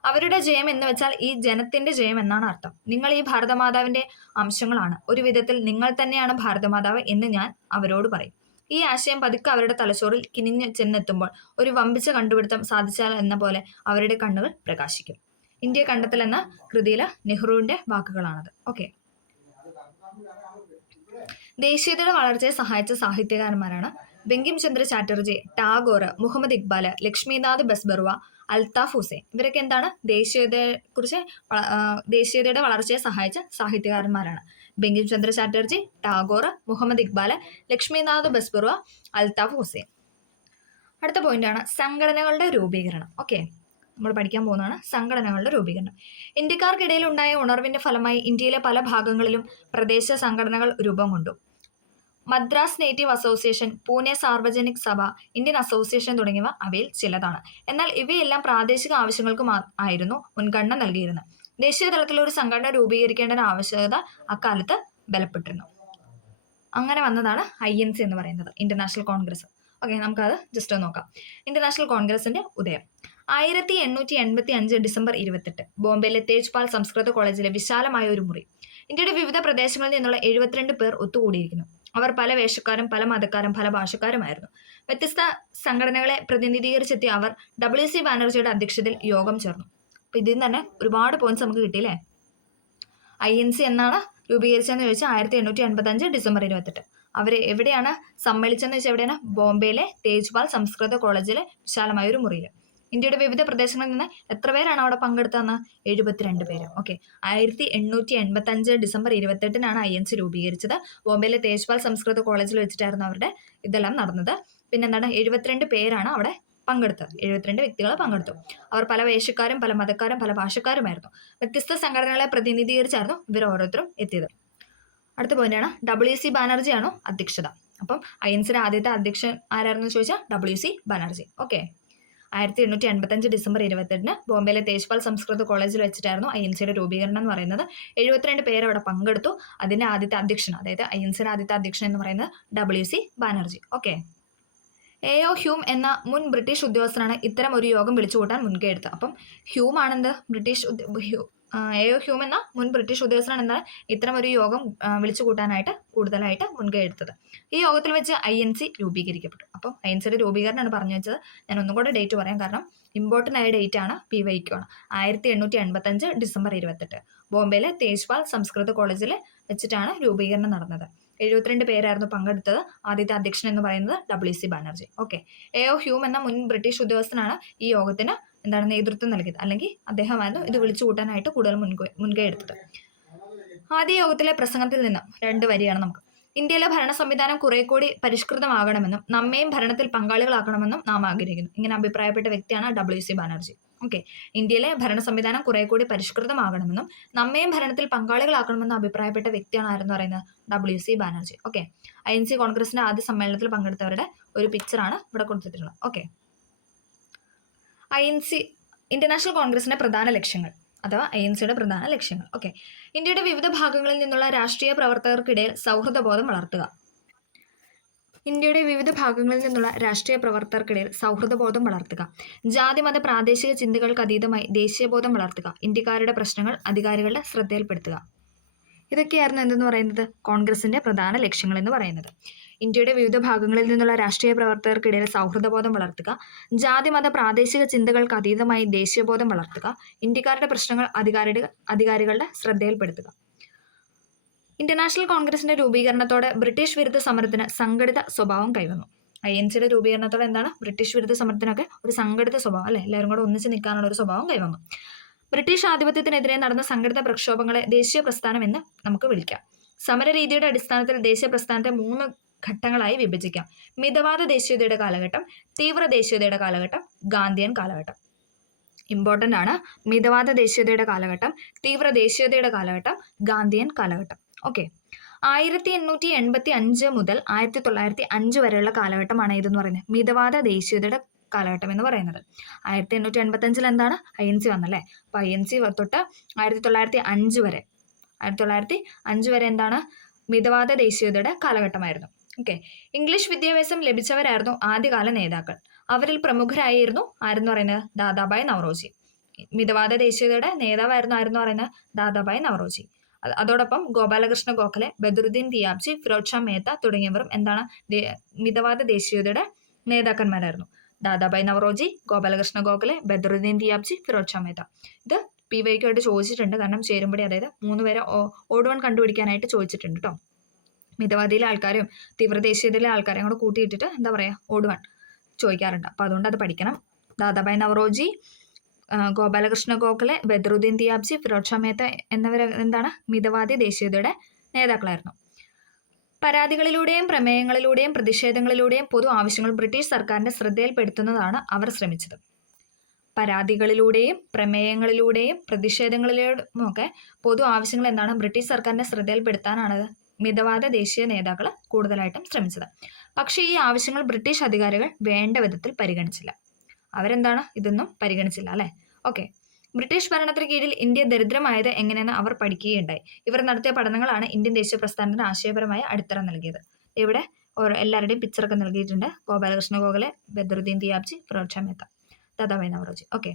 അവരുടെ ജയം എന്ന് വെച്ചാൽ ഈ ജനത്തിന്റെ ജയം എന്നാണ് അർത്ഥം. നിങ്ങൾ ഈ ഭാരതമാതാവിന്റെ അംശങ്ങളാണ്. ഒരു വിധത്തിൽ നിങ്ങൾ തന്നെയാണ് ഭാരതമാതാവ് എന്ന് ഞാൻ അവരോട് പറയും. ഈ ആശയം പതുക്കെ അവരുടെ തലച്ചോറിൽ കിനിഞ്ഞ് ചെന്നെത്തുമ്പോൾ ഒരു വമ്പിച്ച കണ്ടുപിടുത്തം സാധിച്ചാൽ എന്ന പോലെ അവരുടെ കണ്ണുകൾ പ്രകാശിക്കും. ഇന്ത്യ കണ്ടെത്തൽ എന്ന കൃതിയിലെ നെഹ്റുവിന്റെ വാക്കുകളാണത്. ഓക്കെ. ദേശീയതയുടെ വളർച്ചയെ സഹായിച്ച സാഹിത്യകാരന്മാരാണ് ബങ്കിം ചന്ദ്ര ചാറ്റർജി, ടാഗോർ, മുഹമ്മദ് ഇക്ബാൽ, ലക്ഷ്മിനാഥ് ബെസ്ബറുവ, അൽത്താഫ് ഹുസൈൻ. ഇവരൊക്കെ എന്താണ് ദേശീയതയുടെ വളർച്ചയെ സഹായിച്ച സാഹിത്യകാരന്മാരാണ്. ബങ്കിം ചന്ദ്ര ചാറ്റർജി, ടാഗോർ, മുഹമ്മദ് ഇക്ബാൽ, ലക്ഷ്മിനാഥ് ബെസ്ബറുവ, അൽത്താഫ് ഹുസൈൻ. അടുത്ത പോയിന്റാണ് സംഘടനകളുടെ രൂപീകരണം. ഓക്കെ, നമ്മൾ പഠിക്കാൻ പോകുന്നതാണ് സംഘടനകളുടെ രൂപീകരണം. ഇന്ത്യക്കാർക്കിടയിൽ ഉണ്ടായ ഉണർവിന്റെ ഫലമായി ഇന്ത്യയിലെ പല ഭാഗങ്ങളിലും പ്രദേശ സംഘടനകൾ രൂപം കൊണ്ടു. മദ്രാസ് നേറ്റീവ് അസോസിയേഷൻ, പൂനെ സാർവജനിക് സഭ, ഇന്ത്യൻ അസോസിയേഷൻ തുടങ്ങിയവ അവയിൽ ചിലതാണ്. എന്നാൽ ഇവയെല്ലാം പ്രാദേശിക ആവശ്യങ്ങൾക്ക് ആയിരുന്നു മുൻഗണന നൽകിയിരുന്നത്. ദേശീയ തലത്തിൽ ഒരു സംഘടന രൂപീകരിക്കേണ്ട ആവശ്യകത അക്കാലത്ത് ബലപ്പെട്ടിരുന്നു. അങ്ങനെ വന്നതാണ് INC എന്ന് പറയുന്നത്, ഇന്റർനാഷണൽ കോൺഗ്രസ്. ഓക്കെ, നമുക്കത് ജസ്റ്റ് ഒന്ന് നോക്കാം. ഇന്റർനാഷണൽ കോൺഗ്രസിന്റെ ഉദയം 1885 ഡിസംബർ 28 ബോംബെയിലെ തേജ്പാൽ സംസ്കൃത കോളേജിലെ വിശാലമായ ഒരു മുറി. ഇന്ത്യയുടെ വിവിധ പ്രദേശങ്ങളിൽ നിന്നുള്ള 72 പേർ ഒത്തുകൂടിയിരിക്കുന്നു. അവർ പല വേഷക്കാരും പല മതക്കാരും പല ഭാഷക്കാരുമായിരുന്നു. വ്യത്യസ്ത സംഘടനകളെ പ്രതിനിധീകരിച്ചെത്തിയ അവർ WC ബാനർജിയുടെ അധ്യക്ഷതയിൽ യോഗം ചേർന്നു. അപ്പൊ ഇതിൽ തന്നെ ഒരുപാട് പോയിന്റ്സ് നമുക്ക് കിട്ടിയില്ലേ. INC എന്നാണ് രൂപീകരിച്ചതെന്ന് ചോദിച്ചാൽ 1885 ഡിസംബർ 28. അവർ എവിടെയാണ് സമ്മേളിച്ചതെന്ന് വെച്ചാൽ എവിടെയാണ്? ബോംബെയിലെ തേജ്പാൽ സംസ്കൃത കോളേജിലെ വിശാലമായ ഒരു മുറിയിൽ. ഇന്ത്യയുടെ വിവിധ പ്രദേശങ്ങളിൽ നിന്ന് എത്ര പേരാണ് അവിടെ പങ്കെടുത്തതെന്ന്? 72 പേര്. ഓക്കെ, 1885 ഡിസംബർ 28 INC രൂപീകരിച്ചത്. ബോംബെയിലെ തേജ്പാൽ സംസ്കൃത കോളേജിൽ വെച്ചിട്ടായിരുന്നു അവരുടെ ഇതെല്ലാം നടന്നത്. പിന്നെന്താണ്, 72 പേരാണ് അവിടെ പങ്കെടുത്തത്. 72 വ്യക്തികൾ പങ്കെടുത്തു. അവർ പല വേഷക്കാരും പല മതക്കാരും പല ഭാഷക്കാരുമായിരുന്നു. വ്യത്യസ്ത സംഘടനകളെ പ്രതിനിധീകരിച്ചായിരുന്നു ഇവർ ഓരോരുത്തരും എത്തിയത്. അടുത്ത പോയിന്റാണ് WC ബാനർജിയാണോ അധ്യക്ഷത. അപ്പം INCയുടെ ആദ്യത്തെ അധ്യക്ഷൻ ആരായിരുന്നു ചോദിച്ചാൽ WC ബാനർജി. ഓക്കെ, 1885 ഡിസംബർ 28 ബോംബെയിലെ തേജ്പാൽ സംസ്കൃത കോളേജിൽ വെച്ചിട്ടായിരുന്നു INCയുടെ രൂപീകരണം എന്ന് പറയുന്നത്. 72 പേര് അവിടെ പങ്കെടുത്തു. അതിന്റെ ആദ്യത്തെ അധ്യക്ഷൻ, അതായത് INCയുടെ ആദ്യത്തെ അധ്യക്ഷൻ എന്ന് പറയുന്നത് WC Banerjee. Okay. AO Hume എന്ന മുൻ ബ്രിട്ടീഷ് ഉദ്യോഗസ്ഥനാണ് ഇത്തരം ഒരു യോഗം വിളിച്ചുകൂട്ടാൻ മുൻകൈ എടുത്തത്. അപ്പം ഹ്യൂം ആണെന്ത് AO ഹ്യൂം എന്ന മുൻ ബ്രിട്ടീഷ് ഉദ്യോഗസ്ഥനാണ് എന്താണ് ഇത്തരം ഒരു യോഗം വിളിച്ചു കൂട്ടാനായിട്ട് കൂടുതലായിട്ട് മുൻകൈ എടുത്തത്. ഈ യോഗത്തിൽ വെച്ച് INC രൂപീകരിക്കപ്പെട്ടു. അപ്പം INCയുടെ രൂപീകരണമാണ് പറഞ്ഞു വെച്ചത്. ഞാൻ ഒന്നും കൂടെ ഡേറ്റ് പറയാം, കാരണം ഇമ്പോർട്ടൻ്റ് ആയ ഡേറ്റ് ആണ്, PYQ ആണ്. 1885 ഡിസംബർ 28 ബോംബെയിലെ തേജ്പാൽ സംസ്കൃത കോളേജിൽ വെച്ചിട്ടാണ് രൂപീകരണം നടന്നത്. 72 പേരായിരുന്നു പങ്കെടുത്തത്. ആദ്യത്തെ അധ്യക്ഷൻ എന്ന് പറയുന്നത് WC Banerjee. Okay, AO Hume എന്ന മുൻ ബ്രിട്ടീഷ് ഉദ്യോഗസ്ഥനാണ് ഈ യോഗത്തിന് നേതൃത്വം നൽകിയത്, അല്ലെങ്കിൽ അദ്ദേഹമായിരുന്നു ഇത് വിളിച്ചു കൂട്ടാനായിട്ട് കൂടുതൽ മുൻകൈ എടുത്തത്. ആദ്യ യോഗത്തിലെ പ്രസംഗത്തിൽ നിന്ന് 2 വരിയാണ് നമുക്ക്. ഇന്ത്യയിലെ ഭരണ സംവിധാനം കുറെ കൂടി പരിഷ്കൃതമാകണമെന്നും നമ്മയും ഭരണത്തിൽ പങ്കാളികളാക്കണമെന്നും നാം ആഗ്രഹിക്കുന്നു. ഇങ്ങനെ അഭിപ്രായപ്പെട്ട വ്യക്തിയാണ് WC ബാനർജി. ഓക്കെ, ഇന്ത്യയിലെ ഭരണ സംവിധാനം കുറെ കൂടി പരിഷ്കൃതമാകണമെന്നും നമ്മയും ഭരണത്തിൽ പങ്കാളികളാക്കണമെന്നും അഭിപ്രായപ്പെട്ട വ്യക്തിയാണ് ആരെന്ന് പറയുന്നത്? WC ബാനർജി. ഓക്കെ, INC കോൺഗ്രസിന്റെ ആദ്യ സമ്മേളനത്തിൽ പങ്കെടുത്തവരുടെ ഒരു പിക്ചറാണ് ഇവിടെ കൊടുത്തിട്ടുള്ളത്. ഓക്കെ, INC ഇന്റർനാഷണൽ കോൺഗ്രസിന്റെ പ്രധാന ലക്ഷ്യങ്ങൾ അഥവാ INCയുടെ പ്രധാന ലക്ഷ്യങ്ങൾ. ഓക്കെ, ഇന്ത്യയുടെ വിവിധ ഭാഗങ്ങളിൽ നിന്നുള്ള രാഷ്ട്രീയ പ്രവർത്തകർക്കിടയിൽ സൗഹൃദബോധം വളർത്തുക. ഇന്ത്യയുടെ വിവിധ ഭാഗങ്ങളിൽ നിന്നുള്ള രാഷ്ട്രീയ പ്രവർത്തകർക്കിടയിൽ സൗഹൃദബോധം വളർത്തുക. ജാതിമത പ്രാദേശിക ചിന്തകൾക്ക് അതീതമായി ദേശീയബോധം വളർത്തുക. ഇന്ത്യക്കാരുടെ പ്രശ്നങ്ങൾ അധികാരികളുടെ ശ്രദ്ധയിൽപ്പെടുത്തുക. ഇതൊക്കെയായിരുന്നു എന്തെന്ന് പറയുന്നത്? കോൺഗ്രസിന്റെ പ്രധാന ലക്ഷ്യങ്ങൾ എന്ന് പറയുന്നത്. ഇന്ത്യയുടെ വിവിധ ഭാഗങ്ങളിൽ നിന്നുള്ള രാഷ്ട്രീയ പ്രവർത്തകർക്കിടയിൽ സൗഹൃദബോധം വളർത്തുക. ജാതിമത പ്രാദേശിക ചിന്തകൾക്ക് അതീതമായി ദേശീയബോധം വളർത്തുക. ഇന്ത്യക്കാരുടെ പ്രശ്നങ്ങൾ അധികാരികളുടെ ശ്രദ്ധയിൽപ്പെടുത്തുക. ഇന്റർനാഷണൽ കോൺഗ്രസിന്റെ രൂപീകരണത്തോടെ ബ്രിട്ടീഷ് വിരുദ്ധ സമരത്തിന് സംഘടിത സ്വഭാവം കൈവന്നു. INCയുടെ രൂപീകരണത്തോടെ എന്താണ്? ബ്രിട്ടീഷ് വിരുദ്ധ സമരത്തിനൊക്കെ ഒരു സംഘടിത സ്വഭാവം, അല്ലെ, എല്ലാവരും കൂടെ ഒന്നിച്ച് നിൽക്കാനുള്ള ഒരു സ്വഭാവം കൈവന്നു. ബ്രിട്ടീഷ് ആധിപത്യത്തിനെതിരെ നടന്ന സംഘടിത പ്രക്ഷോഭങ്ങളെ ദേശീയ പ്രസ്ഥാനം എന്ന് നമുക്ക് വിളിക്കാം. സമരരീതിയുടെ അടിസ്ഥാനത്തിൽ ദേശീയ പ്രസ്ഥാനത്തെ 3 ഘട്ടങ്ങളായി വിഭജിക്കാം. മിതവാദ ദേശീയതയുടെ കാലഘട്ടം, തീവ്ര ദേശീയതയുടെ കാലഘട്ടം, ഗാന്ധിയൻ കാലഘട്ടം. ഇമ്പോർട്ടൻ്റ് ആണ്. മിതവാദ ദേശീയതയുടെ കാലഘട്ടം, തീവ്ര ദേശീയതയുടെ കാലഘട്ടം, ഗാന്ധിയൻ കാലഘട്ടം. ഓക്കെ, 1885 മുതൽ 1905 വരെയുള്ള കാലഘട്ടമാണ് ഇതെന്ന് പറയുന്നത് മിതവാദ ദേശീയതയുടെ കാലഘട്ടം എന്ന് പറയുന്നത്. 1885 എന്താണ് INC വന്നല്ലേ. അപ്പോൾ INC തൊട്ട് 1905 വരെ 1905 വരെ എന്താണ് മിതവാദ ദേശീയതയുടെ കാലഘട്ടമായിരുന്നു. ഓക്കെ. ഇംഗ്ലീഷ് വിദ്യാഭ്യാസം ലഭിച്ചവരായിരുന്നു ആദ്യകാല നേതാക്കൾ. അവരിൽ പ്രമുഖരായിരുന്നു ആരെന്ന് പറയുന്നത് ദാദാഭായ് നവറോജി. മിതവാദ ദേശീയതയുടെ നേതാവായിരുന്നു ആരെന്ന് പറയുന്നത് ദാദാഭായ് നവറോജി. അതോടൊപ്പം ഗോപാലകൃഷ്ണ ഗോഖലെ, ബദറുദ്ദീൻ ദിയാബ്ജി, ഫിറോസ് ഷാ മേത്ത തുടങ്ങിയവരും എന്താണ് മിതവാദ ദേശീയതയുടെ നേതാക്കന്മാരായിരുന്നു. ദാദാഭായ് നവറോജി, ഗോപാലകൃഷ്ണ ഗോഖലെ, ബദറുദ്ദീൻ ദിയാബ്ജി, ഫിറോസ് ഷാ മേത്ത. ഇത് PYQ ആയിട്ട് ചോദിച്ചിട്ടുണ്ട്. കാരണം ചേരുമ്പടി അതായത് 3 പേരെ ഓഡ് വൺ കണ്ടുപിടിക്കാനായിട്ട് ചോദിച്ചിട്ടുണ്ട് കേട്ടോ. മിതവാദിയിലെ ആൾക്കാരും തീവ്രദേശീയതയിലെ ആൾക്കാരെയും കൂടെ കൂട്ടിയിട്ടിട്ട് എന്താ പറയുക ഓഡ് വൺ ചോദിക്കാറുണ്ട്. അപ്പോൾ അതുകൊണ്ട് അത് പഠിക്കണം. ദാദാഭായ് നവറോജി, ഗോപാലകൃഷ്ണ ഗോഖലെ, ബദറുദ്ദീൻ ദിയാബ്ജി, ഫിറോസ് ഷാ മേത്ത എന്നിവർ എന്താണ് മിതവാദി ദേശീയതയുടെ നേതാക്കളായിരുന്നു. പരാതികളിലൂടെയും പ്രമേയങ്ങളിലൂടെയും പ്രതിഷേധങ്ങളിലൂടെയും പൊതു ആവശ്യങ്ങൾ ബ്രിട്ടീഷ് സർക്കാരിന്റെ ശ്രദ്ധയിൽപ്പെടുത്തുന്നതാണ് അവർ ശ്രമിച്ചത്. പരാതികളിലൂടെയും പ്രമേയങ്ങളിലൂടെയും പ്രതിഷേധങ്ങളിലൂടെയും ഒക്കെ പൊതു ആവശ്യങ്ങൾ എന്താണ് ബ്രിട്ടീഷ് സർക്കാരിന്റെ ശ്രദ്ധയിൽപ്പെടുത്താനാണ് മിതവാദ ദേശീയ നേതാക്കൾ കൂടുതലായിട്ടും ശ്രമിച്ചത്. പക്ഷേ ഈ ആവശ്യങ്ങൾ ബ്രിട്ടീഷ് അധികാരികൾ വേണ്ട വിധത്തിൽ പരിഗണിച്ചില്ല. അവരെന്താണ് ഇതൊന്നും പരിഗണിച്ചില്ല അല്ലേ. ഓക്കെ. ബ്രിട്ടീഷ് ഭരണത്തിന് കീഴിൽ ഇന്ത്യ ദരിദ്രമായത് എങ്ങനെയെന്ന് അവർ പഠിക്കുകയുണ്ടായി. ഇവർ നടത്തിയ പഠനങ്ങളാണ് ഇന്ത്യൻ ദേശീയ പ്രസ്ഥാനത്തിന് ആശയപരമായ അടിത്തറ നൽകിയത്. ഇവിടെ എല്ലാവരുടെയും പിക്ചറൊക്കെ നൽകിയിട്ടുണ്ട്. ഗോപാലകൃഷ്ണ ഗോഖലെ, ബദറുദ്ദീൻ ദിയാബ്ജി, ഫിറോസ് ഷാ മേത്ത, ദാദാഭായ് നവറോജി. ഓക്കെ.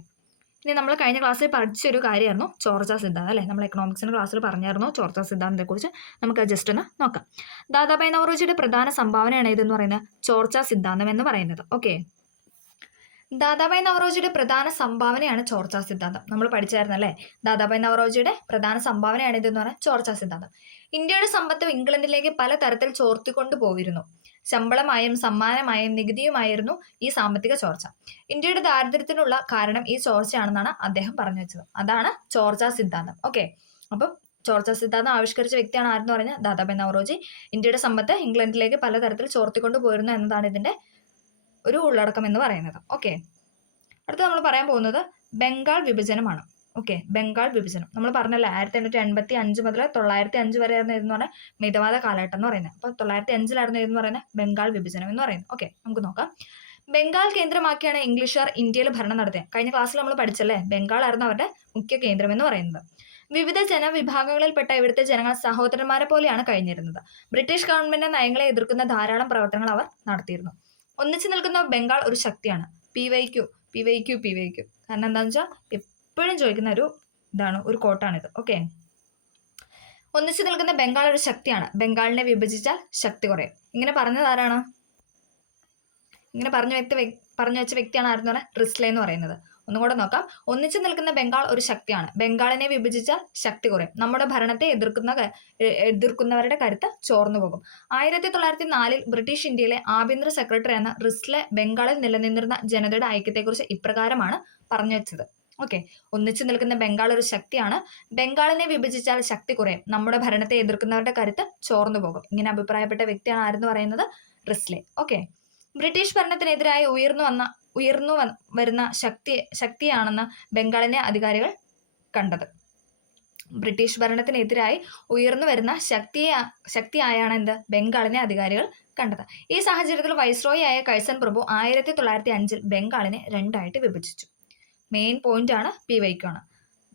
ഇനി നമ്മൾ കഴിഞ്ഞ ക്ലാസ്സിൽ പഠിച്ചൊരു കാര്യമായിരുന്നു ചോർച്ചാ സിദ്ധാന്തം അല്ലേ. നമ്മൾ എക്കണോമിക്സിൻ്റെ ക്ലാസ്സിൽ പറഞ്ഞായിരുന്നു ചോർച്ചാ സിദ്ധാന്തത്തെക്കുറിച്ച്. നമുക്ക് ജസ്റ്റ് ഒന്ന് നോക്കാം. ദാദാഭായ് നവറോജിയുടെ പ്രധാന സംഭാവനയാണ് ഇതെന്ന് പറയുന്നത് ചോർച്ചാ സിദ്ധാന്തം എന്ന് പറയുന്നത്. ഓക്കെ. ദാദാഭായ് നവറോജിയുടെ പ്രധാന സംഭാവനയാണ് ചോർച്ചാ സിദ്ധാന്തം. നമ്മൾ പഠിച്ചായിരുന്നല്ലേ. ദാദാഭായ് നവറോജിയുടെ പ്രധാന സംഭാവനയാണ് ഇതെന്ന് പറഞ്ഞാൽ ചോർച്ചാ സിദ്ധാന്തം. ഇന്ത്യയുടെ സമ്പത്ത് ഇംഗ്ലണ്ടിലേക്ക് പലതരത്തിൽ ചോർത്തിക്കൊണ്ടു പോയിരുന്നു. ശമ്പളമായും സമ്മാനമായും നികുതിയുമായിരുന്നു ഈ സാമ്പത്തിക ചോർച്ച. ഇന്ത്യയുടെ ദാരിദ്ര്യത്തിനുള്ള കാരണം ഈ ചോർച്ചയാണെന്നാണ് അദ്ദേഹം പറഞ്ഞു വെച്ചത്. അതാണ് ചോർച്ചാ സിദ്ധാന്തം. ഓക്കെ. അപ്പം ചോർച്ചാ സിദ്ധാന്തം ആവിഷ്കരിച്ച വ്യക്തിയാണ് ആരെന്ന് പറഞ്ഞാൽ ദാദാഭായ് നവറോജി. ഇന്ത്യയുടെ സമ്പത്ത് ഇംഗ്ലണ്ടിലേക്ക് പലതരത്തിൽ ചോർത്തിക്കൊണ്ടു പോയിരുന്നു എന്നതാണ് ഇതിന്റെ ഒരു ഉള്ളടക്കം എന്ന് പറയുന്നത്. ഓക്കെ. അടുത്ത നമ്മൾ പറയാൻ പോകുന്നത് ബംഗാൾ വിഭജനമാണ്. ഓക്കെ. ബംഗാൾ വിഭജനം നമ്മൾ പറഞ്ഞല്ലേ 1885 മുതൽ 905 വരെ ആയിരുന്നു ഇതെന്ന് പറഞ്ഞാൽ മിതവാദ കാലഘട്ടം എന്ന് പറയുന്നത്. അപ്പോൾ 905 ഇതെന്ന് പറയുന്നത് ബംഗാൾ വിഭജനം എന്ന് പറയുന്നത്. ഓക്കെ. നമുക്ക് നോക്കാം. ബംഗാൾ കേന്ദ്രമാക്കിയാണ് ഇംഗ്ലീഷുകാർ ഇന്ത്യയിൽ ഭരണം നടത്തിയത്. കഴിഞ്ഞ ക്ലാസ്സിൽ നമ്മൾ പഠിച്ചല്ലേ ബംഗാൾ ആയിരുന്നു അവരുടെ മുഖ്യ കേന്ദ്രം എന്ന് പറയുന്നത്. വിവിധ ജനവിഭാഗങ്ങളിൽപ്പെട്ട ഇവിടുത്തെ ജനങ്ങൾ സഹോദരന്മാരെ പോലെയാണ് കഴിഞ്ഞിരുന്നത്. ബ്രിട്ടീഷ് ഗവൺമെന്റിന്റെ നയങ്ങളെ എതിർക്കുന്ന ധാരാളം പ്രവർത്തനങ്ങൾ അവർ നടത്തിയിരുന്നു. ഒന്നിച്ചു നിൽക്കുന്ന ബംഗാൾ ഒരു ശക്തിയാണ്. PYQ. കാരണം എന്താണെന്ന് വെച്ചാൽ എപ്പോഴും ചോദിക്കുന്ന ഒരു ഇതാണ്, ഒരു കോട്ടാണിത്. ഓക്കെ. ഒന്നിച്ചു നിൽക്കുന്ന ബംഗാൾ ഒരു ശക്തിയാണ്. ബംഗാളിനെ വിഭജിച്ചാൽ ശക്തി കുറയും. ഇങ്ങനെ പറഞ്ഞത് ആരാണ്? ഇങ്ങനെ പറഞ്ഞു വെച്ച വ്യക്തിയാണ് ആരെന്ന് പറഞ്ഞാൽ റിസ്ലെ എന്ന് പറയുന്നത്. ഒന്നുകൂടെ നോക്കാം. ഒന്നിച്ചു നിൽക്കുന്ന ബംഗാൾ ഒരു ശക്തിയാണ്. ബംഗാളിനെ വിഭജിച്ചാൽ ശക്തി കുറയും. നമ്മുടെ ഭരണത്തെ എതിർക്കുന്നവരുടെ കരുത്ത് ചോർന്നു പോകും. 1904 ബ്രിട്ടീഷ് ഇന്ത്യയിലെ ആഭ്യന്തര സെക്രട്ടറി എന്ന റിസ്ലെ ബംഗാളിൽ നിലനിന്നിരുന്ന ജനതയുടെ ഐക്യത്തെക്കുറിച്ച് ഇപ്രകാരമാണ് പറഞ്ഞു വെച്ചത്. ഓക്കെ. ഒന്നിച്ചു നിൽക്കുന്ന ബംഗാൾ ഒരു ശക്തിയാണ്. ബംഗാളിനെ വിഭജിച്ചാൽ ശക്തി കുറയും. നമ്മുടെ ഭരണത്തെ എതിർക്കുന്നവരുടെ കരുത്ത് ചോർന്നു പോകും. ഇങ്ങനെ അഭിപ്രായപ്പെട്ട വ്യക്തിയാണ് ആരെന്ന് പറയുന്നത് റിസ്ലെ. ഓക്കെ. ബ്രിട്ടീഷ് ഭരണത്തിനെതിരായി ഉയർന്നു വരുന്ന ശക്തിയാണെന്ന് ബംഗാളിലെ അധികാരികൾ കണ്ടത്. ബ്രിട്ടീഷ് ഭരണത്തിനെതിരായി ഉയർന്നു വരുന്ന ശക്തിയായാണ് ബംഗാളിനെ അധികാരികൾ കണ്ടത്. ഈ സാഹചര്യത്തിൽ വൈസ്രോയി ആയ കഴ്സൺ പ്രഭു 1905 ബംഗാളിനെ 2ആയിട്ട് വിഭജിച്ചു. മെയിൻ പോയിന്റ് ആണ് PYQ ആണ്.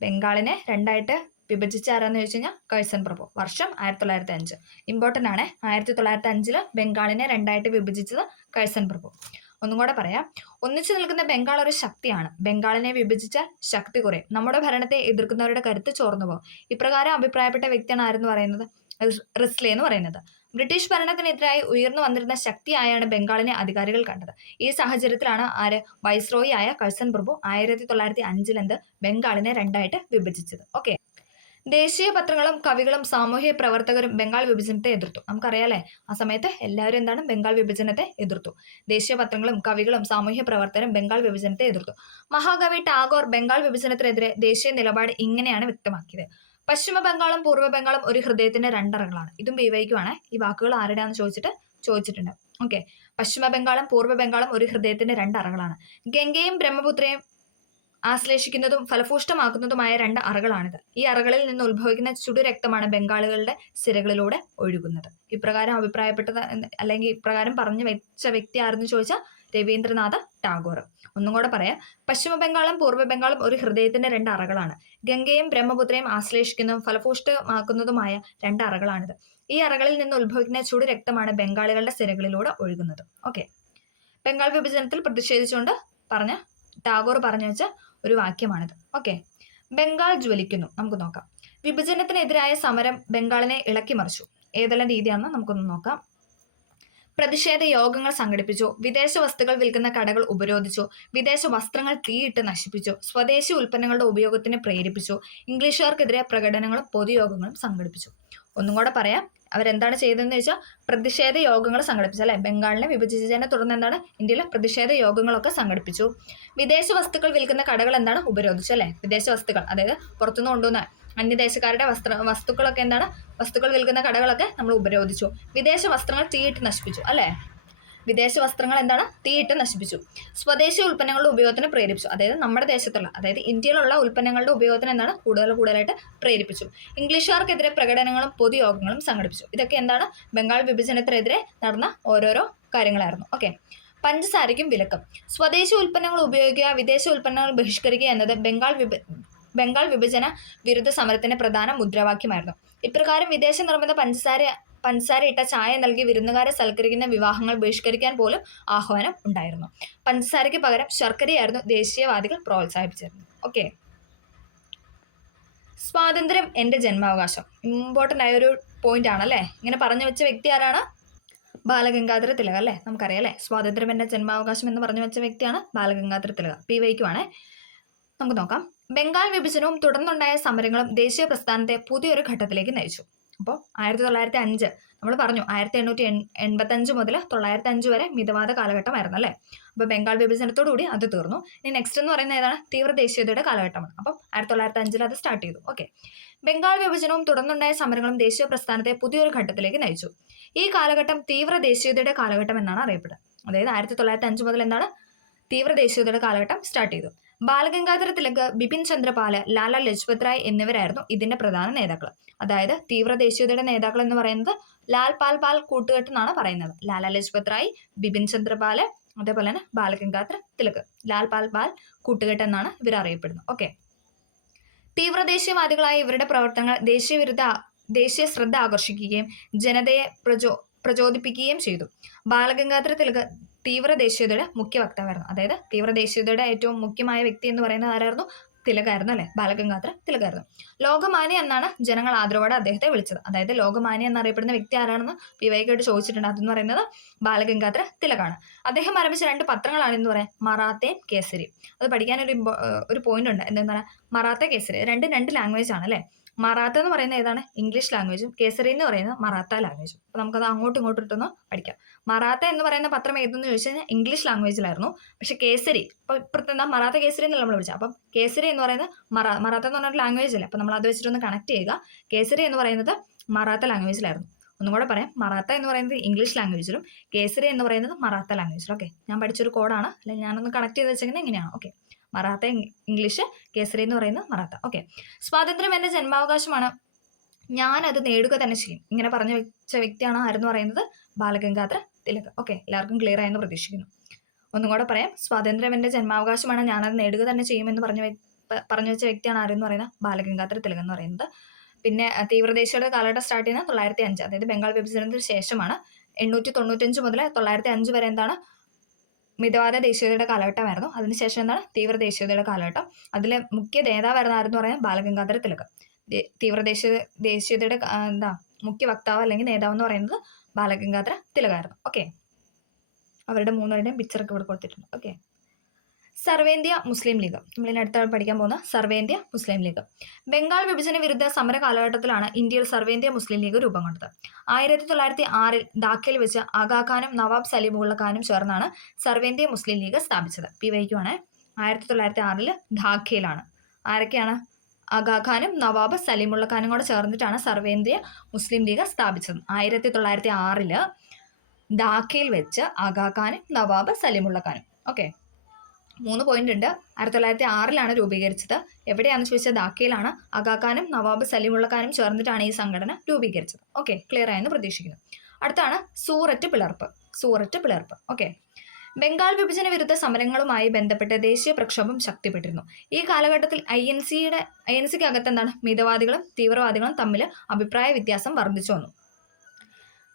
ബംഗാളിനെ 2ആയിട്ട് വിഭജിച്ച ആരാന്ന് ചോദിച്ചു കഴിഞ്ഞാൽ കഴ്സൺ പ്രഭു. വർഷം 1905. ഇമ്പോർട്ടൻ്റ് ആണ്. 1905 ബംഗാളിനെ 2ആയിട്ട് വിഭജിച്ചത് കഴ്സൺ പ്രഭു. ഒന്നും കൂടെ പറയാം. ഒന്നിച്ചു നിൽക്കുന്ന ബംഗാൾ ഒരു ശക്തിയാണ്. ബംഗാളിനെ വിഭജിച്ചാൽ ശക്തി കുറയും. നമ്മുടെ ഭരണത്തെ എതിർക്കുന്നവരുടെ കരുത്ത് ചോർന്നു പോകും. ഇപ്രകാരം അഭിപ്രായപ്പെട്ട വ്യക്തിയാണ് ആരെന്ന് പറയുന്നത് റിസ്ലെ എന്ന് പറയുന്നത്. ബ്രിട്ടീഷ് ഭരണത്തിനെതിരായി ഉയർന്നു വന്നിരുന്ന ശക്തിയായാണ് ബംഗാളിനെ അധികാരികൾ കണ്ടത്. ഈ സാഹചര്യത്തിലാണ് വൈസ്രോയി ആയ കഴ്സൺ പ്രഭു 1905 ബംഗാളിനെ 2ആയിട്ട് വിഭജിച്ചത്. ഓക്കെ. ദേശീയ പത്രങ്ങളും കവികളും സാമൂഹ്യ പ്രവർത്തകരും ബംഗാൾ വിഭജനത്തെ എതിർത്തു. നമുക്കറിയാലേ ആ സമയത്ത് എല്ലാവരും എന്താണ് ബംഗാൾ വിഭജനത്തെ എതിർത്തു. ദേശീയ പത്രങ്ങളും കവികളും സാമൂഹ്യ പ്രവർത്തകരും ബംഗാൾ വിഭജനത്തെ എതിർത്തു. മഹാകവി ടാഗോർ ബംഗാൾ വിഭജനത്തിനെതിരെ ദേശീയ നിലപാട് ഇങ്ങനെയാണ് വ്യക്തമാക്കിയത്. പശ്ചിമ ബംഗാളും പൂർവ്വ ബംഗാളും ഒരു ഹൃദയത്തിന്റെ 2 അറകളാണ്. ഇതും PYQ ആണ്. ഈ വാക്കുകൾ ആരുടെയാണെന്ന് ചോദിച്ചിട്ടുണ്ട്. ഓക്കെ. പശ്ചിമ ബംഗാളും പൂർവ്വ ബംഗാളും ഒരു ഹൃദയത്തിന്റെ 2 അറകളാണ്. ഗംഗയും ബ്രഹ്മപുത്രയും ആശ്ലേഷിക്കുന്നതും ഫലഭൂഷ്ടമാക്കുന്നതുമായ 2 അറകളാണിത്. ഈ അറകളിൽ നിന്ന് ഉത്ഭവിക്കുന്ന ചുടുരക്തമാണ് ബംഗാളികളുടെ സിരകളിലൂടെ ഒഴുകുന്നത്. ഇപ്രകാരം അഭിപ്രായപ്പെട്ടത് അല്ലെങ്കിൽ ഇപ്രകാരം പറഞ്ഞു വെച്ച വ്യക്തി ആരെന്ന് ചോദിച്ചാൽ രവീന്ദ്രനാഥ ടാഗോർ. ഒന്നും കൂടെ പറയാം. പശ്ചിമ ബംഗാളും പൂർവ്വ ബംഗാളും ഒരു ഹൃദയത്തിന്റെ രണ്ട് അറകളാണ്. ഗംഗയും ബ്രഹ്മപുത്രയും ആശ്ലേഷിക്കുന്നതും ഫലഭൂഷ്ടമാക്കുന്നതുമായ രണ്ട് അറകളാണിത്. ഈ അറകളിൽ നിന്ന് ഉത്ഭവിക്കുന്ന ചുടു രക്തമാണ് ബംഗാളികളുടെ സിരകളിലൂടെ ഒഴുകുന്നത്. ഓക്കെ, ബംഗാൾ വിഭജനത്തിൽ പ്രതിഷേധിച്ചുകൊണ്ട് പറഞ്ഞ ടാഗോർ പറഞ്ഞു വെച്ച ഒരു വാക്യമാണിത്. ഓക്കെ, ബംഗാൾ ജ്വലിക്കുന്നു. നമുക്ക് നോക്കാം. വിഭജനത്തിനെതിരായ സമരം ബംഗാളിനെ ഇളക്കിമറിച്ചു. ഏതെല്ലാം രീതിയാണെന്ന് നമുക്കൊന്ന് നോക്കാം. പ്രതിഷേധ യോഗങ്ങൾ സംഘടിപ്പിച്ചു, വിദേശ വസ്തുക്കൾ വിൽക്കുന്ന കടകൾ ഉപരോധിച്ചു, വിദേശ വസ്ത്രങ്ങൾ തീയിട്ട് നശിപ്പിച്ചു, സ്വദേശി ഉൽപ്പന്നങ്ങളുടെ ഉപയോഗത്തിന് പ്രേരിപ്പിച്ചു, ഇംഗ്ലീഷുകാർക്കെതിരെ പ്രകടനങ്ങളും പൊതുയോഗങ്ങളും സംഘടിപ്പിച്ചു. ഒന്നും കൂടെ പറയാം. അവരെന്താണ് ചെയ്തതെന്ന് വെച്ചാൽ പ്രതിഷേധ യോഗങ്ങൾ സംഘടിപ്പിച്ചു അല്ലെ. ബംഗാളിനെ വിഭജിച്ചതിനെ തുടർന്ന് എന്താണ് ഇന്ത്യയിലെ പ്രതിഷേധ യോഗങ്ങളൊക്കെ സംഘടിപ്പിച്ചു. വിദേശ വസ്തുക്കൾ വിൽക്കുന്ന കടകൾ എന്താണ് ഉപരോധിച്ചു അല്ലെ. വിദേശ വസ്തുക്കൾ, അതായത് പുറത്തുനിന്ന് കൊണ്ടുവന്ന അന്യദേശക്കാരുടെ വസ്തുക്കളൊക്കെ എന്താണ്, വസ്തുക്കൾ വിൽക്കുന്ന കടകളൊക്കെ നമ്മൾ ഉപരോധിച്ചു. വിദേശ വസ്ത്രങ്ങൾ തീയിട്ട് നശിപ്പിച്ചു അല്ലേ. വിദേശ വസ്ത്രങ്ങൾ എന്താണ് തീയിട്ട് നശിപ്പിച്ചു. സ്വദേശി ഉൽപ്പന്നങ്ങളുടെ ഉപയോഗത്തിന് പ്രേരിപ്പിച്ചു, അതായത് നമ്മുടെ ദേശത്തുള്ള, അതായത് ഇന്ത്യയിലുള്ള ഉൽപ്പന്നങ്ങളുടെ ഉപയോഗത്തിന് എന്താണ് കൂടുതലായിട്ട് പ്രേരിപ്പിച്ചു. ഇംഗ്ലീഷുകാർക്കെതിരെ പ്രകടനങ്ങളും പൊതുയോഗങ്ങളും സംഘടിപ്പിച്ചു. ഇതൊക്കെ എന്താണ് ബംഗാൾ വിഭജനത്തിനെതിരെ നടന്ന ഓരോരോ കാര്യങ്ങളായിരുന്നു. ഓക്കെ, പഞ്ചസാരയ്ക്കും വിലക്കും. സ്വദേശി ഉൽപ്പന്നങ്ങൾ ഉപയോഗിക്കുക, വിദേശ ഉൽപ്പന്നങ്ങൾ ബഹിഷ്കരിക്കുക എന്നത് ബംഗാൾ വിഭജന വിരുദ്ധ സമരത്തിന്റെ പ്രധാന മുദ്രാവാക്യമായിരുന്നു. ഇപ്രകാരം വിദേശ നിർമ്മിത പഞ്ചസാര ഇട്ട ചായ നൽകി വിരുന്നുകാരെ സൽക്കരിക്കുന്ന വിവാഹങ്ങൾ ബഹിഷ്കരിക്കാൻ പോലും ആഹ്വാനം ഉണ്ടായിരുന്നു. പഞ്ചസാരയ്ക്ക് പകരം ശർക്കരയായിരുന്നു ദേശീയവാദികൾ പ്രോത്സാഹിപ്പിച്ചിരുന്നത്. ഓക്കെ, സ്വാതന്ത്ര്യം എന്റെ ജന്മാവകാശം. ഇമ്പോർട്ടൻ്റ് ആയ ഒരു പോയിന്റ് ആണല്ലേ. ഇങ്ങനെ പറഞ്ഞു വെച്ച വ്യക്തി ആരാണ്? ബാലഗംഗാധര തിലക് അല്ലേ. നമുക്കറിയാം അല്ലേ, സ്വാതന്ത്ര്യം എന്റെ ജന്മാവകാശം എന്ന് പറഞ്ഞു വെച്ച വ്യക്തിയാണ് ബാലഗംഗാധര തിലക്. PYക്കുവാണേ. നമുക്ക് നോക്കാം. ബംഗാൾ വിഭജനവും തുടർന്നുണ്ടായ സമരങ്ങളും ദേശീയ പ്രസ്ഥാനത്തെ പുതിയൊരു ഘട്ടത്തിലേക്ക് നയിച്ചു. അപ്പോൾ 1905 നമ്മൾ പറഞ്ഞു 1885 മുതൽ 905 വരെ മിതവാദ കാലഘട്ടമായിരുന്നു അല്ലേ. അപ്പോൾ ബംഗാൾ വിഭജനത്തോടുകൂടി അത് തീർന്നു. ഇനി നെക്സ്റ്റ് എന്ന് പറയുന്നത് ഏതാണ്? തീവ്ര ദേശീയതയുടെ കാലഘട്ടമാണ്. അപ്പം 1905 അത് സ്റ്റാർട്ട് ചെയ്തു. ഓക്കെ, ബംഗാൾ വിഭജനവും തുടർന്നുണ്ടായ സമരങ്ങളും ദേശീയ പ്രസ്ഥാനത്തെ പുതിയൊരു ഘട്ടത്തിലേക്ക് നയിച്ചു. ഈ കാലഘട്ടം തീവ്ര ദേശീയതയുടെ കാലഘട്ടം എന്നാണ് അറിയപ്പെടുന്നത്. അതായത് 1905 മുതൽ എന്താണ് തീവ്ര ദേശീയതയുടെ കാലഘട്ടം സ്റ്റാർട്ട് ചെയ്തു. ബാലഗംഗാധര തിലക്, ബിപിൻ ചന്ദ്രപാല്, ലാല ലജ്പത് റായ് എന്നിവരായിരുന്നു ഇതിന്റെ പ്രധാന നേതാക്കൾ. അതായത് തീവ്ര ദേശീയതയുടെ നേതാക്കൾ എന്ന് പറയുന്നത് ലാൽ പാൽ കൂട്ടുകെട്ട് എന്നാണ് പറയുന്നത്. ലാല ലജ്പത് റായ്, ബിപിൻ ചന്ദ്രപാല്, അതേപോലെ തന്നെ ബാലഗംഗാധര തിലക്. ലാൽ പാൽ കൂട്ടുകെട്ട് എന്നാണ് ഇവർ അറിയപ്പെടുന്നത്. ഓക്കെ, തീവ്ര ദേശീയവാദികളായ ഇവരുടെ പ്രവർത്തനങ്ങൾ ദേശീയ ശ്രദ്ധ ആകർഷിക്കുകയും ജനതയെ പ്രചോദിപ്പിക്കുകയും ചെയ്തു. ബാലഗംഗാധര തിലക് തീവ്ര ദേശീയതയുടെ മുഖ്യ വക്താവായിരുന്നു. അതായത് തീവ്ര ദേശീയതയുടെ ഏറ്റവും മുഖ്യമായ വ്യക്തി എന്ന് പറയുന്നത് ആരായിരുന്നു? തിലകായിരുന്നു അല്ലെ. ബാലഗംഗാധര തിലകായിരുന്നു. ലോകമാന്യ എന്നാണ് ജനങ്ങൾ ആദരവോടെ അദ്ദേഹത്തെ വിളിച്ചത്. അതായത് ലോകമാന്യ എന്നറിയപ്പെടുന്ന വ്യക്തി ആരാണെന്ന് PYക്കായിട്ട് ചോദിച്ചിട്ടുണ്ട്. അതെന്ന് പറയുന്നത് ബാലഗംഗാധര തിലകാണ്. അദ്ദേഹം ആരംഭിച്ച 2 പത്രങ്ങളാണ് എന്ന് പറയാം, മറാത്തയും കേസരി. അത് പഠിക്കാനൊരു പോയിന്റ് ഉണ്ട്. എന്താ പറയുക, മറാത്ത കേസരി രണ്ട് ലാംഗ്വേജ് ആണ് അല്ലേ. മറാത്ത എന്ന് പറയുന്നത് ഏതാണ്? ഇംഗ്ലീഷ് ലാംഗ്വേജും കേസരി എന്ന് പറയുന്നത് മറാത്ത ലാംഗ്വേജും. അപ്പോൾ നമുക്കത് അങ്ങോട്ടും ഇട്ടൊന്ന് പഠിക്കാം. മറാത്ത എന്ന് പറയുന്ന പത്രം ഏതെന്ന് ചോദിച്ചു കഴിഞ്ഞാൽ ഇംഗ്ലീഷ് ലാംഗ്വേജിലായിരുന്നു. പക്ഷെ കേസരി ഇപ്പോൾ ഇപ്പുറത്ത് എന്താ മറാത്ത കേസരി എന്നുള്ള നമ്മൾ വിളിച്ചത്. അപ്പം കേസരി എന്ന് പറയുന്നത് മറാത്ത എന്ന് പറഞ്ഞൊരു ലാംഗ്വേജ് അല്ലേ. അപ്പം നമ്മൾ അത് വെച്ചിട്ടൊന്ന് കണക്ട് ചെയ്യുക. കേസരി എന്ന് പറയുന്നത് മറാത്ത ലാംഗ്വേജിലായിരുന്നു. ഒന്നും കൂടെ പറയാം, മറാത്ത എന്ന് പറയുന്നത് ഇംഗ്ലീഷ് ലാംഗ്വേജിലും കേസരി എന്ന് പറയുന്നത് മറാത്ത ലാംഗ്വേജിലും. ഓക്കെ, ഞാൻ പഠിച്ചൊരു കോഡാണ്, അല്ലെങ്കിൽ ഞാനൊന്ന് കണക്ട് ചെയ്ത് വെച്ചെങ്കിൽ ഇങ്ങനെയാണ്. ഓക്കെ, മറാത്ത ഇംഗ്ലീഷ്, കേസരി എന്ന് പറയുന്നത് മറാത്ത. ഓക്കെ, സ്വാതന്ത്ര്യം എന്റെ ജന്മാവകാശമാണ്, ഞാനത് നേടുക തന്നെ ചെയ്യും. ഇങ്ങനെ പറഞ്ഞു വെച്ച വ്യക്തിയാണ് ആരെന്ന് പറയുന്നത്? ബാലഗംഗാധര തിലക്. ഓക്കെ, എല്ലാവർക്കും ക്ലിയർ ആയെന്ന് പ്രതീക്ഷിക്കുന്നു. ഒന്നും കൂടെ പറയാം, സ്വാതന്ത്ര്യം എന്റെ ജന്മാവകാശമാണ്, ഞാനത് നേടുക തന്നെ ചെയ്യുമെന്ന് പറഞ്ഞു വെച്ച വ്യക്തിയാണ് ആരെന്ന് പറയുന്നത്? ബാലഗംഗാധര തിലക് എന്ന് പറയുന്നത്. പിന്നെ തീവ്രദേശീയയുടെ കാലഘട്ടം സ്റ്റാർട്ട് ചെയ്യുന്നത് 905, അതായത് ബംഗാൾ വിഭജനത്തിന് ശേഷമാണ്. 895 മുതൽ 905 വരെ എന്താണ് മിതവാദ ദേശീയതയുടെ കാലഘട്ടമായിരുന്നു. അതിനുശേഷം എന്താണ് തീവ്ര ദേശീയതയുടെ കാലഘട്ടം. അതിലെ മുഖ്യ നേതാവായിരുന്നു ആരെന്ന് പറയുന്നത്? ബാലഗംഗാധര തിലക്. തീവ്ര ദേശീയതയുടെ മുഖ്യ വക്താവ് അല്ലെങ്കിൽ നേതാവ് എന്ന് പറയുന്നത് ബാലഗംഗാധര തിലകായിരുന്നു. ഓക്കെ, അവരുടെ 3 പേരുടെയും പിക്ചറൊക്കെ ഇവിടെ കൊടുത്തിട്ടുണ്ട്. ഓക്കെ, സർവേന്ത്യ മുസ്ലിം ലീഗ്. നമ്മളിനടുത്ത പഠിക്കാൻ പോകുന്ന സർവേന്ത്യ മുസ്ലിം ലീഗ്. ബംഗാൾ വിഭജന വിരുദ്ധ സമര കാലഘട്ടത്തിലാണ് ഇന്ത്യയിൽ സർവേന്ത്യ മുസ്ലിം ലീഗ് രൂപം കൊണ്ടത്. 1906 ധാക്കയിൽ വെച്ച് ആഗാഖാനും നവാബ് സലീമുള്ള ഖാനും ചേർന്നാണ് സർവേന്ത്യ മുസ്ലിം ലീഗ് സ്ഥാപിച്ചത്. PYക്കുവാണ്. 1906 ധാക്കയിലാണ്. ആരൊക്കെയാണ്? ആഗാഖാനും നവാബ് സലീമുള്ള ഖാനും കൂടെ ചേർന്നിട്ടാണ് സർവേന്ത്യ മുസ്ലിം ലീഗ് സ്ഥാപിച്ചത്. 1906 ധാക്കയിൽ വെച്ച് ആഗാഖാനും നവാബ് സലീമുള്ള ഖാനും. ഓക്കെ, 3 പോയിന്റ് ഉണ്ട്. 1906 രൂപീകരിച്ചത്. എവിടെയാണെന്ന് ചോദിച്ചാൽ ധാക്കയിലാണ്. ആഗാഖാനും നവാബ് സലീമുള്ള ഖാനും ചേർന്നിട്ടാണ് ഈ സംഘടന രൂപീകരിച്ചത്. ഓക്കെ, ക്ലിയർ ആയെന്ന് പ്രതീക്ഷിക്കുന്നു. അടുത്താണ് സൂററ്റ് പിളർപ്പ്. ഓക്കെ, ബംഗാൾ വിഭജന വിരുദ്ധ സമരങ്ങളുമായി ബന്ധപ്പെട്ട് ദേശീയ പ്രക്ഷോഭം ശക്തിപ്പെട്ടിരുന്നു. ഈ കാലഘട്ടത്തിൽ ഐ എൻ സിക്ക് അകത്ത് എന്താണ് മിതവാദികളും തീവ്രവാദികളും തമ്മിൽ അഭിപ്രായ വ്യത്യാസം വർദ്ധിച്ചു വന്നു.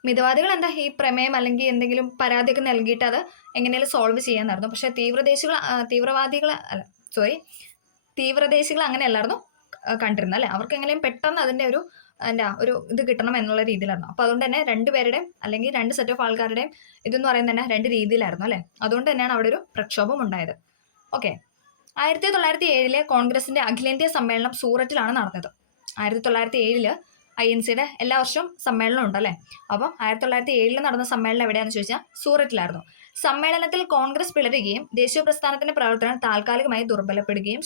മിതവാദികൾ എന്താ ഈ പ്രമേയം അല്ലെങ്കിൽ എന്തെങ്കിലും പരാതിയൊക്കെ നൽകിയിട്ട് അത് എങ്ങനെയും സോൾവ് ചെയ്യാന്നായിരുന്നു. പക്ഷെ തീവ്രദേശികൾ അങ്ങനെയല്ലായിരുന്നു കണ്ടിരുന്നത് അല്ലെ. അവർക്ക് എങ്ങനെയും പെട്ടെന്ന് അതിന്റെ ഒരു ഇത് കിട്ടണം എന്നുള്ള രീതിയിലായിരുന്നു. അപ്പൊ അതുകൊണ്ട് തന്നെ രണ്ടുപേരുടെയും അല്ലെങ്കിൽ രണ്ട് സെറ്റ് ഓഫ് ആൾക്കാരുടെയും ഇതെന്ന് പറയുന്നത് തന്നെ രണ്ട് രീതിയിലായിരുന്നു അല്ലെ. അതുകൊണ്ട് തന്നെയാണ് അവിടെ ഒരു പ്രക്ഷോഭം ഉണ്ടായത്. ഓക്കെ, 1907 കോൺഗ്രസിന്റെ അഖിലേന്ത്യാ സമ്മേളനം സൂററ്റിലാണ് നടന്നത്. 1907 INCയുടെ എല്ലാ വർഷവും സമ്മേളനം ഉണ്ടല്ലേ. അപ്പം 1907 നടന്ന സമ്മേളനം എവിടെയാണെന്ന് ചോദിച്ചാൽ സൂററ്റിലായിരുന്നു. സമ്മേളനത്തിൽ കോൺഗ്രസ് പിളരുകയും ദേശീയ പ്രസ്ഥാനത്തിന്റെ പ്രവർത്തനം താൽക്കാലികമായി ദുർബലപ്പെടുകയും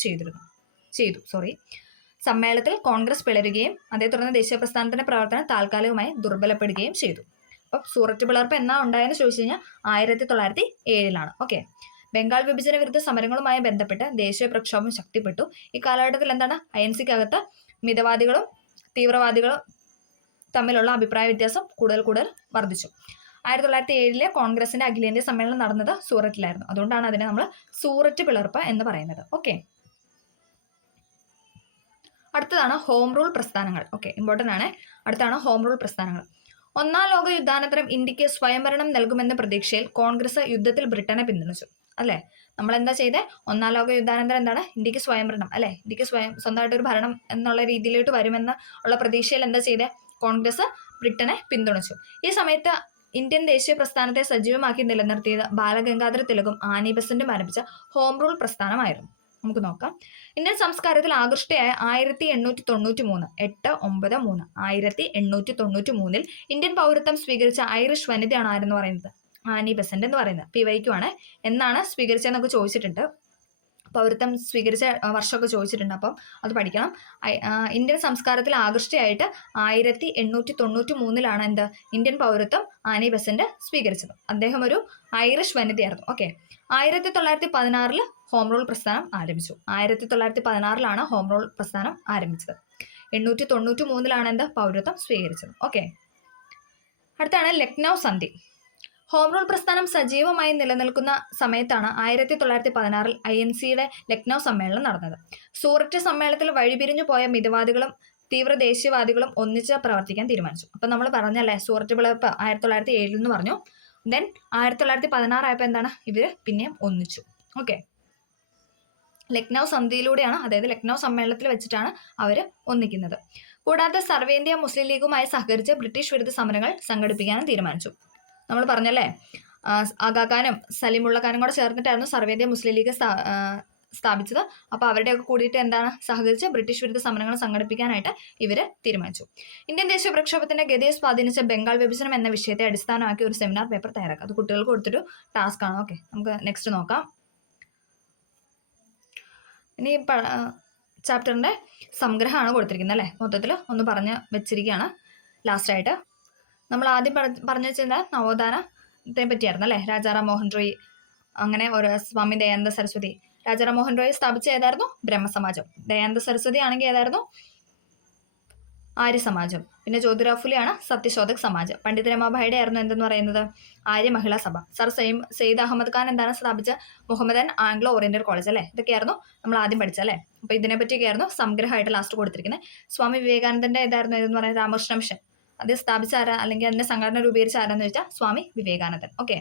സമ്മേളനത്തിൽ കോൺഗ്രസ് പിളരുകയും അതേ തുടർന്ന് ദേശീയ പ്രസ്ഥാനത്തിന്റെ പ്രവർത്തനം താൽക്കാലികമായി ദുർബലപ്പെടുകയും ചെയ്തു. അപ്പം സൂററ്റ് പിളർപ്പ് എന്നാ ഉണ്ടായെന്ന് ചോദിച്ചു കഴിഞ്ഞാൽ 1907 ഓക്കെ. ബംഗാൾ വിഭജന വിരുദ്ധ സമരങ്ങളുമായി ബന്ധപ്പെട്ട് ദേശീയ പ്രക്ഷോഭം ശക്തിപ്പെട്ടു. ഈ കാലഘട്ടത്തിൽ എന്താണ് INCക്കകത്ത് മിതവാദികളും തീവ്രവാദികളും തമ്മിലുള്ള അഭിപ്രായ വ്യത്യാസം കൂടുതൽ വർദ്ധിച്ചു. 1907 കോൺഗ്രസിന്റെ അഖിലേന്ത്യാ സമ്മേളനം നടന്നത് സൂററ്റിലായിരുന്നു. അതുകൊണ്ടാണ് അതിനെ നമ്മൾ സൂററ്റ് പിളർപ്പ് എന്ന് പറയുന്നത്. ഓക്കെ, അടുത്തതാണ് ഹോം റൂൾ പ്രസ്ഥാനങ്ങൾ. ഓക്കെ, ഇമ്പോർട്ടൻ്റ് ആണ്. അടുത്താണ് ഹോം റൂൾ പ്രസ്ഥാനങ്ങൾ. ഒന്നാം ലോക യുദ്ധാനന്തരം ഇന്ത്യക്ക് സ്വയംഭരണം നൽകുമെന്ന പ്രതീക്ഷയിൽ കോൺഗ്രസ് യുദ്ധത്തിൽ ബ്രിട്ടനെ പിന്തുണച്ചു അല്ലെ. നമ്മൾ എന്താ ചെയ്തേ? ഒന്നാം ലോക യുദ്ധാനന്തരം എന്താണ് ഇന്ത്യക്ക് സ്വയംഭരണം അല്ലെ, ഇന്ത്യക്ക് സ്വന്തമായിട്ടൊരു ഭരണം എന്നുള്ള രീതിയിലോട്ട് വരുമെന്ന ഉള്ള പ്രതീക്ഷയിൽ എന്താ ചെയ്തേ? കോൺഗ്രസ് ബ്രിട്ടനെ പിന്തുണച്ചു. ഈ സമയത്ത് ഇന്ത്യൻ ദേശീയ പ്രസ്ഥാനത്തെ സജീവമാക്കി നിലനിർത്തിയത് ബാലഗംഗാധര തിലകും ആനി ബസന്റും ആരംഭിച്ച ഹോം റൂൾ പ്രസ്ഥാനമായിരുന്നു. നമുക്ക് നോക്കാം. ഇന്ത്യൻ സംസ്കാരത്തിൽ ആകൃഷ്ടയായ 1893 ഇന്ത്യൻ പൗരത്വം സ്വീകരിച്ച ഐറിഷ് വനിതയാണ് ആരെന്ന് പറയുന്നത്? ആനി ബസന്റ് എന്ന് പറയുന്നത്. PYQ എന്നാണ് സ്വീകരിച്ചതെന്നൊക്കെ ചോദിച്ചിട്ടുണ്ട്. പൗരത്വം സ്വീകരിച്ച വർഷമൊക്കെ ചോദിച്ചിട്ടുണ്ട്. അപ്പം അത് പഠിക്കണം. ഇന്ത്യൻ സംസ്കാരത്തിൽ ആകൃഷ്ടയായിട്ട് 1893 എന്ത് ഇന്ത്യൻ പൗരത്വം ആനി ബസന്റ് സ്വീകരിച്ചത്. അദ്ദേഹം ഒരു ഐറിഷ് വനിതയായിരുന്നു. ഓക്കെ, 1916 ഹോം റൂൾ പ്രസ്ഥാനം ആരംഭിച്ചു. 1916 ഹോം റൂൾ പ്രസ്ഥാനം ആരംഭിച്ചത്. 1893 എന്ത് പൗരത്വം സ്വീകരിച്ചത്. ഓക്കെ, അടുത്താണ് ലക്നൗ സന്ധി. ഹോം റൂൾ പ്രസ്ഥാനം സജീവമായി നിലനിൽക്കുന്ന സമയത്താണ് 1916 INCയുടെ ലക്നൗ സമ്മേളനം നടന്നത്. സൂററ്റ് സമ്മേളനത്തിൽ വഴിപിരിഞ്ഞു പോയ മിതവാദികളും തീവ്ര ദേശീയവാദികളും ഒന്നിച്ച് പ്രവർത്തിക്കാൻ തീരുമാനിച്ചു. അപ്പം നമ്മൾ പറഞ്ഞല്ലേ സൂററ്റ് പിളർപ്പ് 1907 എന്ന് പറഞ്ഞു. ദെൻ 1916 ആയപ്പോൾ എന്താണ് ഇവര് പിന്നെയും ഒന്നിച്ചു. ഓക്കെ, ലക്നൗ സന്ധിയിലൂടെയാണ്, അതായത് ലക്നൗ സമ്മേളനത്തിൽ വെച്ചിട്ടാണ് അവർ ഒന്നിക്കുന്നത്. കൂടാതെ സർവേന്ത്യ മുസ്ലിം ലീഗുമായി സഹകരിച്ച് ബ്രിട്ടീഷ് വിരുദ്ധ സമരങ്ങൾ സംഘടിപ്പിക്കാനും തീരുമാനിച്ചു. നമ്മൾ പറഞ്ഞല്ലേ ആഗാഖാനും സലീമുള്ള ഖാനും കൂടെ ചേർന്നിട്ടായിരുന്നു സർവേന്ത്യ മുസ്ലിം ലീഗ് സ്ഥാപിച്ചത്. അപ്പോൾ അവരുടെയൊക്കെ കൂടിയിട്ട് എന്താണ് സഹകരിച്ച് ബ്രിട്ടീഷ് വിരുദ്ധ സമരങ്ങൾ സംഘടിപ്പിക്കാനായിട്ട് ഇവർ തീരുമാനിച്ചു. ഇന്ത്യൻ ദേശീയ പ്രക്ഷോഭത്തിന്റെ ഗതിയെ സ്വാധീനിച്ച ബംഗാൾ വിഭജനം എന്ന വിഷയത്തെ അടിസ്ഥാനമാക്കി ഒരു സെമിനാർ പേപ്പർ തയ്യാറാക്കുക. അത് കുട്ടികൾക്ക് കൊടുത്തൊരു ടാസ്ക് ആണ്. ഓക്കെ, നമുക്ക് നെക്സ്റ്റ് നോക്കാം. ഇനി ചാപ്റ്ററിന്റെ സംഗ്രഹമാണ് കൊടുത്തിരിക്കുന്നത് അല്ലേ. മൊത്തത്തിൽ ഒന്ന് പറഞ്ഞ് വെച്ചിരിക്കുകയാണ്. ലാസ്റ്റായിട്ട് നമ്മൾ ആദ്യം പറഞ്ഞു വെച്ചാൽ നവോത്ഥാനത്തെ പറ്റിയായിരുന്നു അല്ലേ. രാജാറാം മോഹൻ റോയ്, അങ്ങനെ ഒരു സ്വാമി ദയാനന്ദ സരസ്വതി. രാജാറാം മോഹൻ റോയ് സ്ഥാപിച്ച ഏതായിരുന്നു? ബ്രഹ്മസമാജം. ദയാനന്ദ സരസ്വതി ആണെങ്കിൽ ഏതായിരുന്നു? ആര്യ സമാജം. പിന്നെ ജ്യോതിറാവ് ഫുലെയാണ് സത്യശോധക് സമാജം. പണ്ഡിത് രമാഭായിയുടെ ആയിരുന്നു എന്തെന്ന് പറയുന്നത്? ആര്യ മഹിളാ സഭ. സർ സെയ്ദ് അഹമ്മദ് ഖാൻ എന്താണ് സ്ഥാപിച്ച? മുഹമ്മദൻ ആംഗ്ലോ ഓറിയന്റൽ കോളേജ് അല്ലേ. ഇതൊക്കെയായിരുന്നു നമ്മൾ ആദ്യം പഠിച്ചല്ലേ. അപ്പോൾ ഇതിനെ പറ്റിയൊക്കെയായിരുന്നു സംഗ്രഹമായിട്ട് ലാസ്റ്റ് കൊടുത്തിരിക്കുന്നത്. സ്വാമി വിവേകാനന്ദന്റെ ഏതായിരുന്നു ഇതെന്ന് പറയുന്നത്? രാമകൃഷ്ണ മിഷൻ. അത് സ്ഥാപിച്ച ആരാ അല്ലെങ്കിൽ അതിന്റെ സംഘടന രൂപീകരിച്ച ആരാന്ന് വെച്ചാൽ സ്വാമി വിവേകാനന്ദൻ. ഓക്കെ,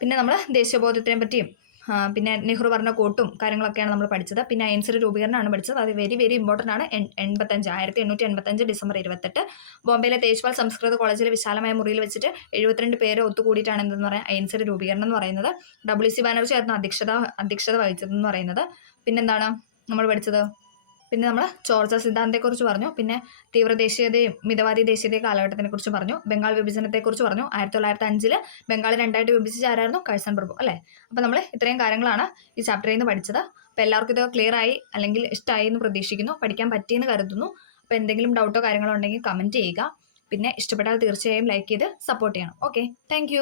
പിന്നെ നമ്മൾ ദേശീയബോധത്തിനെ പറ്റിയും പിന്നെ നെഹ്റു പറഞ്ഞ കോട്ടും കാര്യങ്ങളൊക്കെയാണ് നമ്മൾ പഠിച്ചത്. പിന്നെ INCയുടെ രൂപീകരണമാണ് പഠിച്ചത്. അത് വെരി ഇമ്പോർട്ടൻ്റ് ആണ്. 1885 ഡിസംബർ 28 ബോംബെയിലെ തേജ്പാൽ സംസ്കൃത കോളേജിലെ വിശാലമായ മുറിയിൽ വെച്ചിട്ട് 72 പേര് ഒത്തുകൂടിയിട്ടാണ് എന്തെന്ന് പറയാം INCയുടെ രൂപീകരണം എന്ന് പറയുന്നത്. WC ബാനർജി ആയിരുന്നു അധ്യക്ഷത വഹിച്ചതെന്ന് പറയുന്നത്. പിന്നെന്താണ് നമ്മൾ പഠിച്ചത്? പിന്നെ നമ്മൾ ചോർച്ച സിദ്ധാന്തത്തെക്കുറിച്ച് പറഞ്ഞു. പിന്നെ തീവ്ര ദേശീയതയും മിതവാദി ദേശീയത കാലഘട്ടത്തിനെ കുറിച്ച് പറഞ്ഞു. ബംഗാൾ വിഭജനത്തെക്കുറിച്ച് പറഞ്ഞു. 1905 ബംഗാൾ രണ്ടായിട്ട് വിഭജിച്ച ആരായിരുന്നു? കഴ്സൺ പ്രഭു അല്ലേ. അപ്പോൾ നമ്മൾ ഇത്രയും കാര്യങ്ങളാണ് ഈ ചാപ്റ്ററിൽ നിന്ന് പഠിച്ചത്. അപ്പോൾ എല്ലാവർക്കും ഇത് ക്ലിയർ ആയി അല്ലെങ്കിൽ ഇഷ്ടമായി എന്ന് പ്രതീക്ഷിക്കുന്നു. പഠിക്കാൻ പറ്റിയെന്ന് കരുതുന്നു. അപ്പോൾ എന്തെങ്കിലും ഡൗട്ടോ കാര്യങ്ങളോ ഉണ്ടെങ്കിൽ കമൻറ്റ് ചെയ്യുക. പിന്നെ ഇഷ്ടപ്പെട്ടാൽ തീർച്ചയായും ലൈക്ക് ചെയ്ത് സപ്പോർട്ട് ചെയ്യണം. Okay, thank